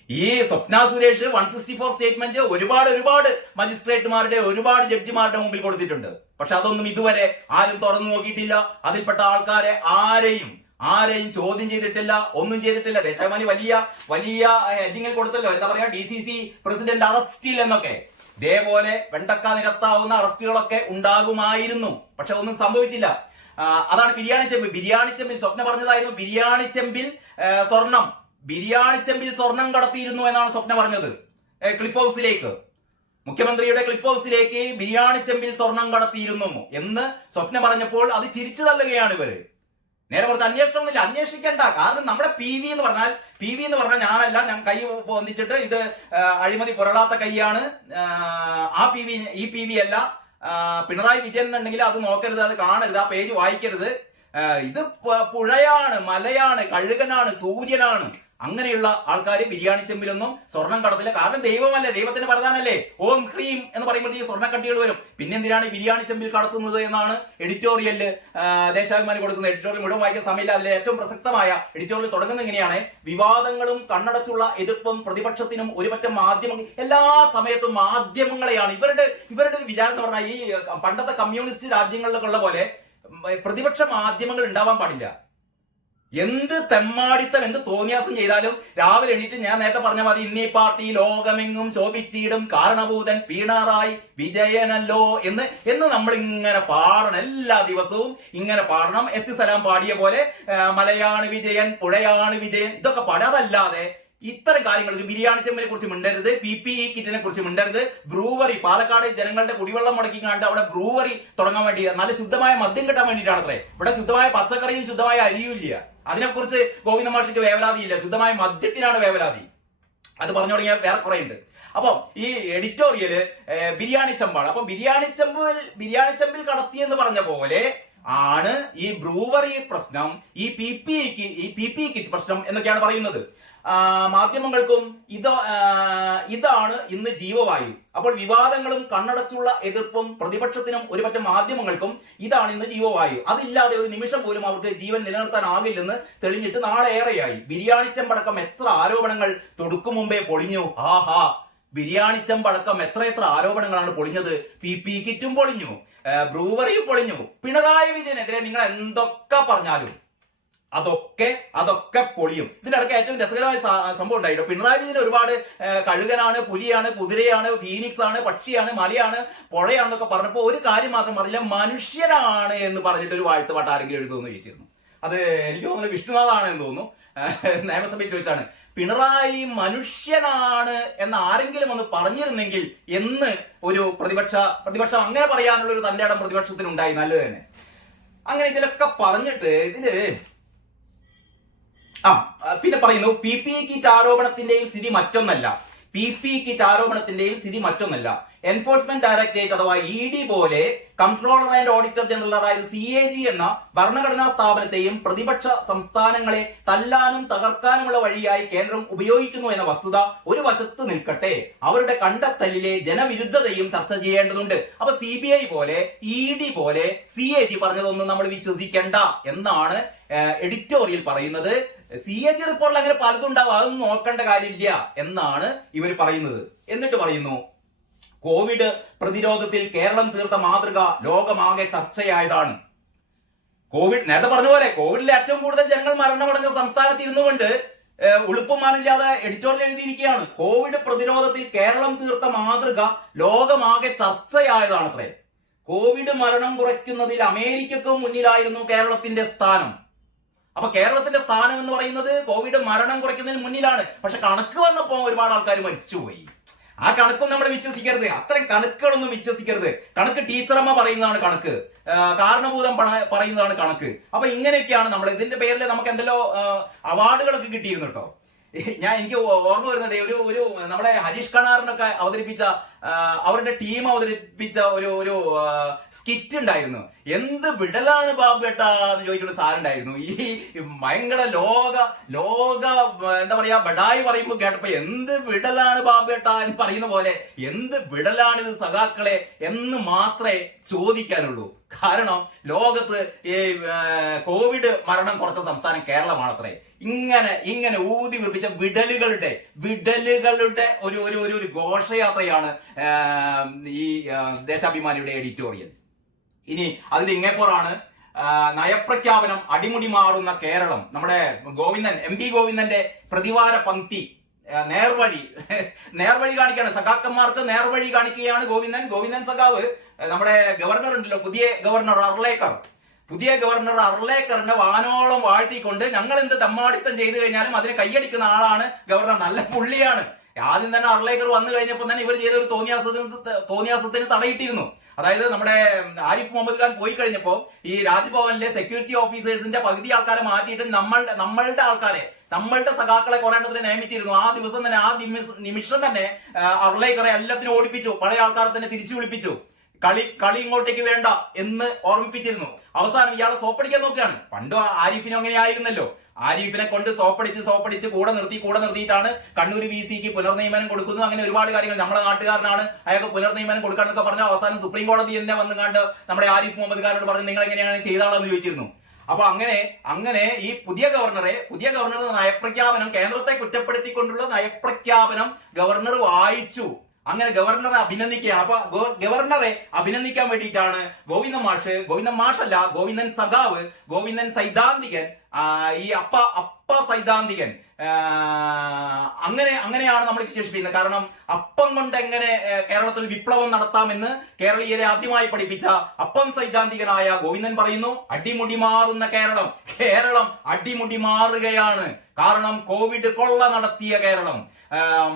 ഈ സ്വപ്ന സുരേഷ് 164 സ്റ്റേറ്റ്മെന്റ് ഒരുപാട് മജിസ്ട്രേറ്റുമാരുടെ ഒരുപാട് ജഡ്ജിമാരുടെ മുമ്പിൽ കൊടുത്തിട്ടുണ്ട്. പക്ഷെ അതൊന്നും ഇതുവരെ ആരും തുറന്നു നോക്കിയിട്ടില്ല. അതിൽപ്പെട്ട ആൾക്കാരെ ആരെയും ചോദ്യം ചെയ്തിട്ടില്ല, ഒന്നും ചെയ്തിട്ടില്ല. ദേശാഭിമാനി വലിയ ഹെഡിങ്ങിൽ കൊടുത്തല്ലോ, എന്താ പറയാ, DCC പ്രസിഡന്റ് അറസ്റ്റിൽ എന്നൊക്കെ. ഇതേപോലെ വെണ്ടക്ക നിരത്താവുന്ന അറസ്റ്റുകളൊക്കെ ഉണ്ടാകുമായിരുന്നു, പക്ഷെ ഒന്നും സംഭവിച്ചില്ല. അതാണ് ബിരിയാണി ചെമ്പിൽ സ്വപ്ന പറഞ്ഞതായിരുന്നു. ബിരിയാണി ചെമ്പിൽ സ്വർണം കടത്തിയിരുന്നു എന്നാണ് സ്വപ്ന പറഞ്ഞത്. ക്ലിഫ് ഹൗസിലേക്ക്, മുഖ്യമന്ത്രിയുടെ ക്ലിഫ് ഹൗസിലേക്ക് ബിരിയാണി ചെമ്പിൽ സ്വർണം കടത്തിയിരുന്നു എന്ന് സ്വപ്ന പറഞ്ഞപ്പോൾ അത് ചിരിച്ചു തള്ളുകയാണ് ഇവര്. നേരെ കുറച്ച് അന്വേഷണമൊന്നുമില്ല, അന്വേഷിക്കണ്ട. കാരണം നമ്മുടെ PV എന്ന് പറഞ്ഞാൽ ഞാനല്ല, ഞാൻ കൈ പൊന്നിച്ചിട്ട് ഇത് അഴിമതി പുരളാത്ത കൈയാണ്. ഈ PV അല്ല. പിണറായി വിജയൻ എന്നുണ്ടെങ്കിൽ അത് നോക്കരുത്, അത് കാണരുത്, ആ പേജ് വായിക്കരുത്. ഇത് പുഴയാണ്, മലയാണ്, കഴുകനാണ്, സൂര്യനാണ്. അങ്ങനെയുള്ള ആൾക്കാർ ബിരിയാണി ചെമ്പിലൊന്നും സ്വർണം കടത്തില്ല. കാരണം ദൈവമല്ലേ, ദൈവത്തിന്റെ വരദാനല്ലേ. ഓം ഹ്രീം എന്ന് പറയുമ്പോഴത്തേക്ക് സ്വർണ്ണക്കട്ടികൾ വരും. പിന്നെ എന്തിനാണ് ബിരിയാണി ചെമ്പിൽ കടത്തുന്നത് എന്നാണ് എഡിറ്റോറിയലില് ദേശാഭിമാനി കൊടുക്കുന്നത്. എഡിറ്റോറിയൽ മുഴുവൻ വായിക്കാൻ സമയമില്ല. അതിലെ ഏറ്റവും പ്രസക്തമായ എഡിറ്റോറിയൽ തുടങ്ങുന്നത് ഇങ്ങനെയാണ്: വിവാദങ്ങളും കണ്ണടച്ചുള്ള എതിർപ്പും പ്രതിപക്ഷത്തിനും ഒരുപറ്റം മാധ്യമങ്ങൾ. എല്ലാ സമയത്തും മാധ്യമങ്ങളെയാണ് ഇവരുടെ ഒരു വിചാരം എന്ന് പറഞ്ഞാൽ, ഈ പണ്ടത്തെ കമ്മ്യൂണിസ്റ്റ് രാജ്യങ്ങളിലൊക്കെ ഉള്ള പോലെ പ്രതിപക്ഷ മാധ്യമങ്ങൾ ഉണ്ടാവാൻ പാടില്ല. എന്ത് തെമ്മാടിത്തം, എന്ത് തോന്നിയാസം ചെയ്താലും രാവിലെ എണീറ്റ് ഞാൻ നേരത്തെ പറഞ്ഞ മതി, ഇന്നീ പാർട്ടി ലോകമെങ്ങും ശോഭിച്ചിടും, കാരണഭൂതൻ പിണറായി വിജയനല്ലോ എന്ന് നമ്മൾ ഇങ്ങനെ പാടണം. എല്ലാ ദിവസവും ഇങ്ങനെ പാടണം. സലാം പാടിയ പോലെ മലയാണ് വിജയൻ, പുഴയാണ് വിജയൻ, ഇതൊക്കെ പാടുക. അതല്ലാതെ ഇത്തരം കാര്യങ്ങൾ, ബിരിയാണി ചെമ്പിനെ കുറിച്ച് മിണ്ടരുത്, PPE കിറ്റിനെ കുറിച്ച് മിണ്ടരുത്. ബ്രൂവറി, പാലക്കാട് ജനങ്ങളുടെ കുടിവെള്ളം മുടക്കി കണ്ട് അവിടെ ബ്രൂവറി തുടങ്ങാൻ വേണ്ടി, നല്ല ശുദ്ധമായ മദ്യം കിട്ടാൻ വേണ്ടിയിട്ടാണ് അത്രേ. ഇവിടെ ശുദ്ധമായ പച്ചക്കറിയും ശുദ്ധമായ അരിയും ഇല്ല. അതിനെക്കുറിച്ച് ഗോവിന്ദ മാഷിക്ക് വേവലാതിയില്ല, ശുദ്ധമായ മദ്യത്തിനാണ് വേവലാതി. അത് പറഞ്ഞു തുടങ്ങിയാൽ വേറെ കുറെ ഉണ്ട്. അപ്പം ഈ എഡിറ്റോറിയല് ബിരിയാണി ചെമ്പാണ്. അപ്പൊ ബിരിയാണി ചെമ്പിൽ കടത്തിയെന്ന് പറഞ്ഞ പോലെ ആണ് ഈ ബ്രൂവറി പ്രശ്നം, ഈ PPE കിറ്റ് പ്രശ്നം എന്നൊക്കെയാണ് പറയുന്നത്. മാധ്യമങ്ങൾക്കും ഇതാണ് ഇന്ന് ജീവവായു. അപ്പോൾ വിവാദങ്ങളും കണ്ണടച്ചുള്ള എതിർപ്പും പ്രതിപക്ഷത്തിനും ഒരുപറ്റം മാധ്യമങ്ങൾക്കും ഇതാണ് ഇന്ന് ജീവവായു. അതില്ലാതെ ഒരു നിമിഷം പോലും അവർക്ക് ജീവൻ നിലനിർത്താനാകില്ലെന്ന് തെളിഞ്ഞിട്ട് നാളെ ഏറെയായി. ബിരിയാണി ചെമ്പടക്കം എത്ര ആരോപണങ്ങൾ തൊടുക്കും മുമ്പേ പൊളിഞ്ഞു. ബിരിയാണി ചെമ്പടക്കം എത്ര ആരോപണങ്ങളാണ് പൊളിഞ്ഞത്. PPE കിറ്റും പൊളിഞ്ഞു, ബ്രൂവറിയും പൊളിഞ്ഞു. പിണറായി വിജയനെതിരെ നിങ്ങൾ എന്തൊക്കെ പറഞ്ഞാലും അതൊക്കെ പൊളിയും. ഇതിന്റെ ഇടയ്ക്ക് ഏറ്റവും രസകരമായ സംഭവം ഉണ്ടായിട്ടോ. പിണറായി വിജയൻ ഒരുപാട് കഴുകനാണ്, പുലിയാണ്, കുതിരയാണ്, ഫീനിക്സ് ആണ്, പക്ഷിയാണ്, മലയാണ്, പുഴയാണെന്നൊക്കെ പറഞ്ഞപ്പോൾ ഒരു കാര്യം മാത്രം പറഞ്ഞില്ല, മനുഷ്യനാണ് എന്ന് പറഞ്ഞിട്ട് ഒരു വാഴ്ത്തുപാട്ട് ആരെങ്കിലും എഴുതുമെന്ന് ചോദിച്ചിരുന്നു. അത് എനിക്ക് തോന്നുന്നു വിഷ്ണുനാഥാണ് എന്ന് തോന്നുന്നു. നിയമസഭയിൽ ചോദിച്ചാണ് പിണറായി മനുഷ്യനാണ് എന്ന് ആരെങ്കിലും ഒന്ന് പറഞ്ഞിരുന്നെങ്കിൽ എന്ന് ഒരു പ്രതിപക്ഷം അങ്ങനെ പറയാനുള്ള ഒരു തന്റെ ഇടം പ്രതിപക്ഷത്തിനുണ്ടായി. നല്ലത് തന്നെ. അങ്ങനെ ഇതിലൊക്കെ പറഞ്ഞിട്ട് പിന്നെ പറയുന്നു PPE കിറ്റ് ആരോപണത്തിന്റെയും സ്ഥിതി മറ്റൊന്നല്ല. എൻഫോഴ്സ്മെന്റ് ഡയറക്ടറേറ്റ് അഥവാ ED പോലെ കൺട്രോളർ ആൻഡ് ഓഡിറ്റർ ജനറൽ അതായത് CAG എന്ന ഭരണഘടനാ സ്ഥാപനത്തെയും പ്രതിപക്ഷ സംസ്ഥാനങ്ങളെ തല്ലാനും തകർക്കാനുമുള്ള വഴിയായി കേന്ദ്രം ഉപയോഗിക്കുന്നു എന്ന വസ്തുത ഒരു വശത്ത് നിൽക്കട്ടെ, അവരുടെ കണ്ടെത്തലിലെ ജനവിരുദ്ധതയും ചർച്ച ചെയ്യേണ്ടതുണ്ട്. അപ്പൊ CBI പോലെ ED പോലെ CAG പറഞ്ഞതൊന്നും നമ്മൾ വിശ്വസിക്കേണ്ട എന്നാണ് എഡിറ്റോറിയൽ പറയുന്നത്. CAG റിപ്പോർട്ടിൽ അങ്ങനെ പലതും ഉണ്ടാവും, അതൊന്നും നോക്കേണ്ട കാര്യമില്ല എന്നാണ് ഇവർ പറയുന്നത്. എന്നിട്ട് പറയുന്നു, കോവിഡ് പ്രതിരോധത്തിൽ കേരളം തീർത്ത മാതൃക ലോകമാകെ ചർച്ചയായതാണ്. നേരത്തെ പറഞ്ഞ പോലെ കോവിഡിൽ ഏറ്റവും കൂടുതൽ ജനങ്ങൾ മരണമടഞ്ഞ സംസ്ഥാനത്ത് ഇരുന്നുകൊണ്ട് ഉളുപ്പുമാനില്ലാതെ എഡിറ്റോറിയൽ എഴുതിയിരിക്കുകയാണ്. കോവിഡ് പ്രതിരോധത്തിൽ കേരളം തീർത്ത മാതൃക ലോകമാകെ ചർച്ചയായതാണ് അത്രേ. കോവിഡ് മരണം കുറയ്ക്കുന്നതിൽ അമേരിക്കക്ക് മുന്നിലായിരുന്നു കേരളത്തിന്റെ സ്ഥാനം. അപ്പൊ കേരളത്തിന്റെ സ്ഥാനം എന്ന് പറയുന്നത് കോവിഡ് മരണം കുറയ്ക്കുന്നതിന് മുന്നിലാണ്. പക്ഷെ കണക്ക് വന്നപ്പോ ഒരുപാട് ആൾക്കാർ മരിച്ചുപോയി. ആ കണക്കൊന്നും നമ്മൾ വിശ്വസിക്കരുത്, അത്തരം കണക്കുകളൊന്നും വിശ്വസിക്കരുത്. കണക്ക് ടീച്ചറമ്മ പറയുന്നതാണ് കണക്ക്, കാരണഭൂതം പറയുന്നതാണ് കണക്ക്. അപ്പൊ ഇങ്ങനെയൊക്കെയാണ് നമ്മൾ ഇതിന്റെ പേരിൽ നമുക്ക് എന്തെല്ലോ അവാർഡുകളൊക്കെ കിട്ടിയിരുന്നു കേട്ടോ. എനിക്ക് ഓർമ്മ വരുന്നത് ഒരു നമ്മുടെ ഹരീഷ് കണാറിനൊക്കെ അവരുടെ ടീം അവതരിപ്പിച്ച ഒരു സ്കിറ്റ് ഉണ്ടായിരുന്നു. എന്ത് വിടലാണ് ബാബുട്ടാ എന്ന് ചോദിക്കുന്ന സാറുണ്ടായിരുന്നു. ഈ ഭയങ്കര ലോക എന്താ പറയാ ബഡായി പറയുമ്പോൾ കേട്ടപ്പോ എന്ത് വിടലാണ് ബാബുട്ടാ എന്ന് പറയുന്ന പോലെ എന്ത് വിടലാണ് ഇത് സഖാക്കളെ എന്ന് മാത്രമേ ചോദിക്കാനുള്ളൂ. കാരണം ലോകത്ത് ഈ കോവിഡ് മരണം കുറച്ച സംസ്ഥാനം കേരളമാണത്രേ. ഇങ്ങനെ ഊതി വീർപ്പിച്ച വിടലുകളുടെ ഒരു ഘോഷയാത്രയാണ് ഈ ദേശാഭിമാനിയുടെ എഡിറ്റോറിയൽ. ഇനി അതിന്റെ ഇങ്ങേപ്പുറാണ് നയപ്രഖ്യാപനം അടിമുടി മാറുന്ന കേരളം. നമ്മുടെ MP ഗോവിന്ദന്റെ പ്രതിവാര പങ്ക്തി നേർവഴി കാണിക്കുകയാണ്, സഖാക്കന്മാർക്ക് നേർവഴി കാണിക്കുകയാണ് ഗോവിന്ദൻ സഖാവ്. നമ്മുടെ ഗവർണർ ഉണ്ടല്ലോ, പുതിയ ഗവർണർ അർലേക്കറിന്റെ വാനോളം വാഴ്ത്തിക്കൊണ്ട് ഞങ്ങൾ എന്ത് തമ്മാടിത്തം ചെയ്തു കഴിഞ്ഞാലും അതിന് കൈയടിക്കുന്ന ആളാണ് ഗവർണർ. നല്ല പുള്ളിയാണ്. ആദ്യം തന്നെ അർലേക്കർ വന്നു കഴിഞ്ഞപ്പോൾ തന്നെ ഇവർ ചെയ്ത ഒരു തോന്നിയാസത്തിന് തടയിട്ടിരുന്നു. അതായത് നമ്മുടെ ആരിഫ് മുഹമ്മദ് ഖാൻ പോയി കഴിഞ്ഞപ്പോ ഈ രാജ്ഭവനിലെ സെക്യൂരിറ്റി ഓഫീസേഴ്സിന്റെ പകുതി ആൾക്കാരെ മാറ്റിയിട്ട് നമ്മളുടെ സഖാക്കളെ കുറെ എണ്ണത്തിന് നിയമിച്ചിരുന്നു. ആ ദിവസം തന്നെ നിമിഷം തന്നെ അർലേക്കറെ എല്ലാത്തിനും ഓടിപ്പിച്ചു, പഴയ ആൾക്കാരെ തന്നെ തിരിച്ചു വിളിപ്പിച്ചു. കളി ഇങ്ങോട്ടേക്ക് വേണ്ട എന്ന് ഓർമ്മിപ്പിച്ചിരുന്നു. അവസാനം ഇയാളെ സോപ്പടിക്കാൻ നോക്കുകയാണ്. പണ്ട് ആരിഫിനെ അങ്ങനെ ആയിരുന്നല്ലോ. ആരിഫിനെ കൊണ്ട് സോപ്പടിച്ച് കൂടെ നിർത്തിയിട്ടാണ് കണ്ണൂർ VCക്ക് പുനർനിയമനം കൊടുക്കുന്നു. അങ്ങനെ ഒരുപാട് കാര്യങ്ങൾ. നമ്മുടെ നാട്ടുകാരനാണ്, അയാൾക്ക് പുനർനിയമനം കൊടുക്കാന്നൊക്കെ പറഞ്ഞ അവസാനം സുപ്രീം കോടതി തന്നെ വന്നുകൊണ്ട് നമ്മുടെ ആരിഫ് മുഹമ്മദ് ഖാനോട് പറഞ്ഞു നിങ്ങൾ എങ്ങനെയാണ് ചെയ്താളെന്ന് ചോദിച്ചിരുന്നു. അപ്പൊ അങ്ങനെ ഈ പുതിയ ഗവർണർ നയപ്രഖ്യാപനം, കേന്ദ്രത്തെ കുറ്റപ്പെടുത്തിക്കൊണ്ടുള്ള നയപ്രഖ്യാപനം ഗവർണർ വായിച്ചു. അങ്ങനെ ഗവർണറെ അഭിനന്ദിക്കുകയാണ്. അപ്പൊ ഗവർണറെ അഭിനന്ദിക്കാൻ വേണ്ടിയിട്ടാണ് ഗോവിന്ദൻ സഖാവ്, ഗോവിന്ദൻ സൈദ്ധാന്തികൻ, ഈ അപ്പ സൈദ്ധാന്തികൻ, അങ്ങനെയാണ് നമ്മൾ വിശേഷിപ്പിക്കുന്നത്. കാരണം അപ്പം കൊണ്ട് എങ്ങനെ കേരളത്തിൽ വിപ്ലവം നടത്താമെന്ന് കേരളീയരെ ആദ്യമായി പഠിപ്പിച്ച അപ്പം സൈദ്ധാന്തികനായ ഗോവിന്ദൻ പറയുന്നു, അടിമുടി മാറുന്ന കേരളം അടിമുടി മാറുകയാണ്. കാരണം കോവിഡ് കൊള്ള നടത്തിയ കേരളം,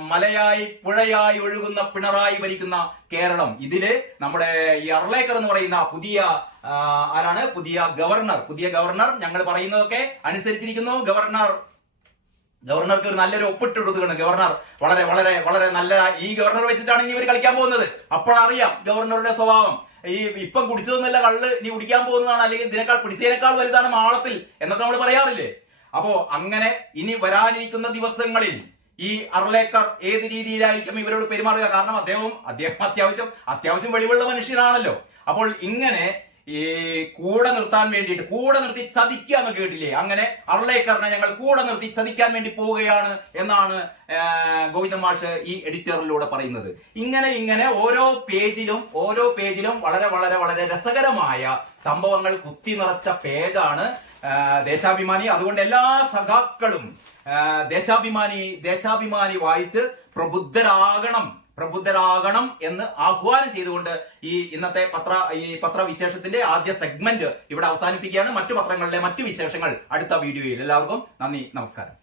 മലയായി പുഴയായി ഒഴുകുന്ന പിണറായി ഭരിക്കുന്ന കേരളം. ഇതില് നമ്മുടെ ഈ അർലേക്കർ എന്ന് പറയുന്ന പുതിയ ഗവർണർ ഞങ്ങൾ പറയുന്നതൊക്കെ അനുസരിച്ചിരിക്കുന്നു. ഗവർണർക്ക് ഒരു നല്ലൊരു ഒപ്പിട്ട് കൊടുക്കണം. ഗവർണർ വളരെ വളരെ വളരെ നല്ല, ഈ ഗവർണർ വെച്ചിട്ടാണ് ഇനി ഇവർ കളിക്കാൻ പോകുന്നത്. അപ്പോഴറിയാം ഗവർണറുടെ സ്വഭാവം. ഇപ്പം കുടിച്ചതൊന്നുമല്ല കള്ള്, ഇനി കുടിക്കാൻ പോകുന്നതാണ്, അല്ലെങ്കിൽ പിടിച്ചതിനേക്കാൾ വലുതാണ് മാളത്തിൽ എന്നൊക്കെ നമ്മൾ പറയാറില്ലേ. അപ്പോ അങ്ങനെ ഇനി വരാനിരിക്കുന്ന ദിവസങ്ങളിൽ ഈ അർലേക്കർ ഏത് രീതിയിലായിരിക്കും ഇവരോട് പെരുമാറുക? കാരണം അദ്ദേഹം അത്യാവശ്യം വെളിവുള്ള മനുഷ്യനാണല്ലോ. അപ്പോൾ ഇങ്ങനെ ഈ കൂടെ നിർത്തി ചതിക്കുക എന്ന് കേട്ടില്ലേ? അങ്ങനെ അർലേക്കറിനെ ഞങ്ങൾ കൂടെ നിർത്തി ചതിക്കാൻ വേണ്ടി പോവുകയാണ് എന്നാണ് ഗോവിന്ദൻ മാഷ് ഈ എഡിറ്ററിലൂടെ പറയുന്നത്. ഇങ്ങനെ ഓരോ പേജിലും വളരെ വളരെ വളരെ രസകരമായ സംഭവങ്ങൾ കുത്തി നിറച്ച പേജാണ് ദേശാഭിമാനി. അതുകൊണ്ട് എല്ലാ സഖാക്കളും ദേശാഭിമാനി വായിച്ച് പ്രബുദ്ധരാകണം എന്ന് ആഹ്വാനം ചെയ്തുകൊണ്ട് ഈ ഇന്നത്തെ പത്രവിശേഷത്തിന്റെ ആദ്യ സെഗ്മെന്റ് ഇവിടെ അവസാനിപ്പിക്കുകയാണ്. മറ്റു പത്രങ്ങളിലെ മറ്റു വിശേഷങ്ങൾ അടുത്ത വീഡിയോയിൽ. എല്ലാവർക്കും നന്ദി, നമസ്കാരം.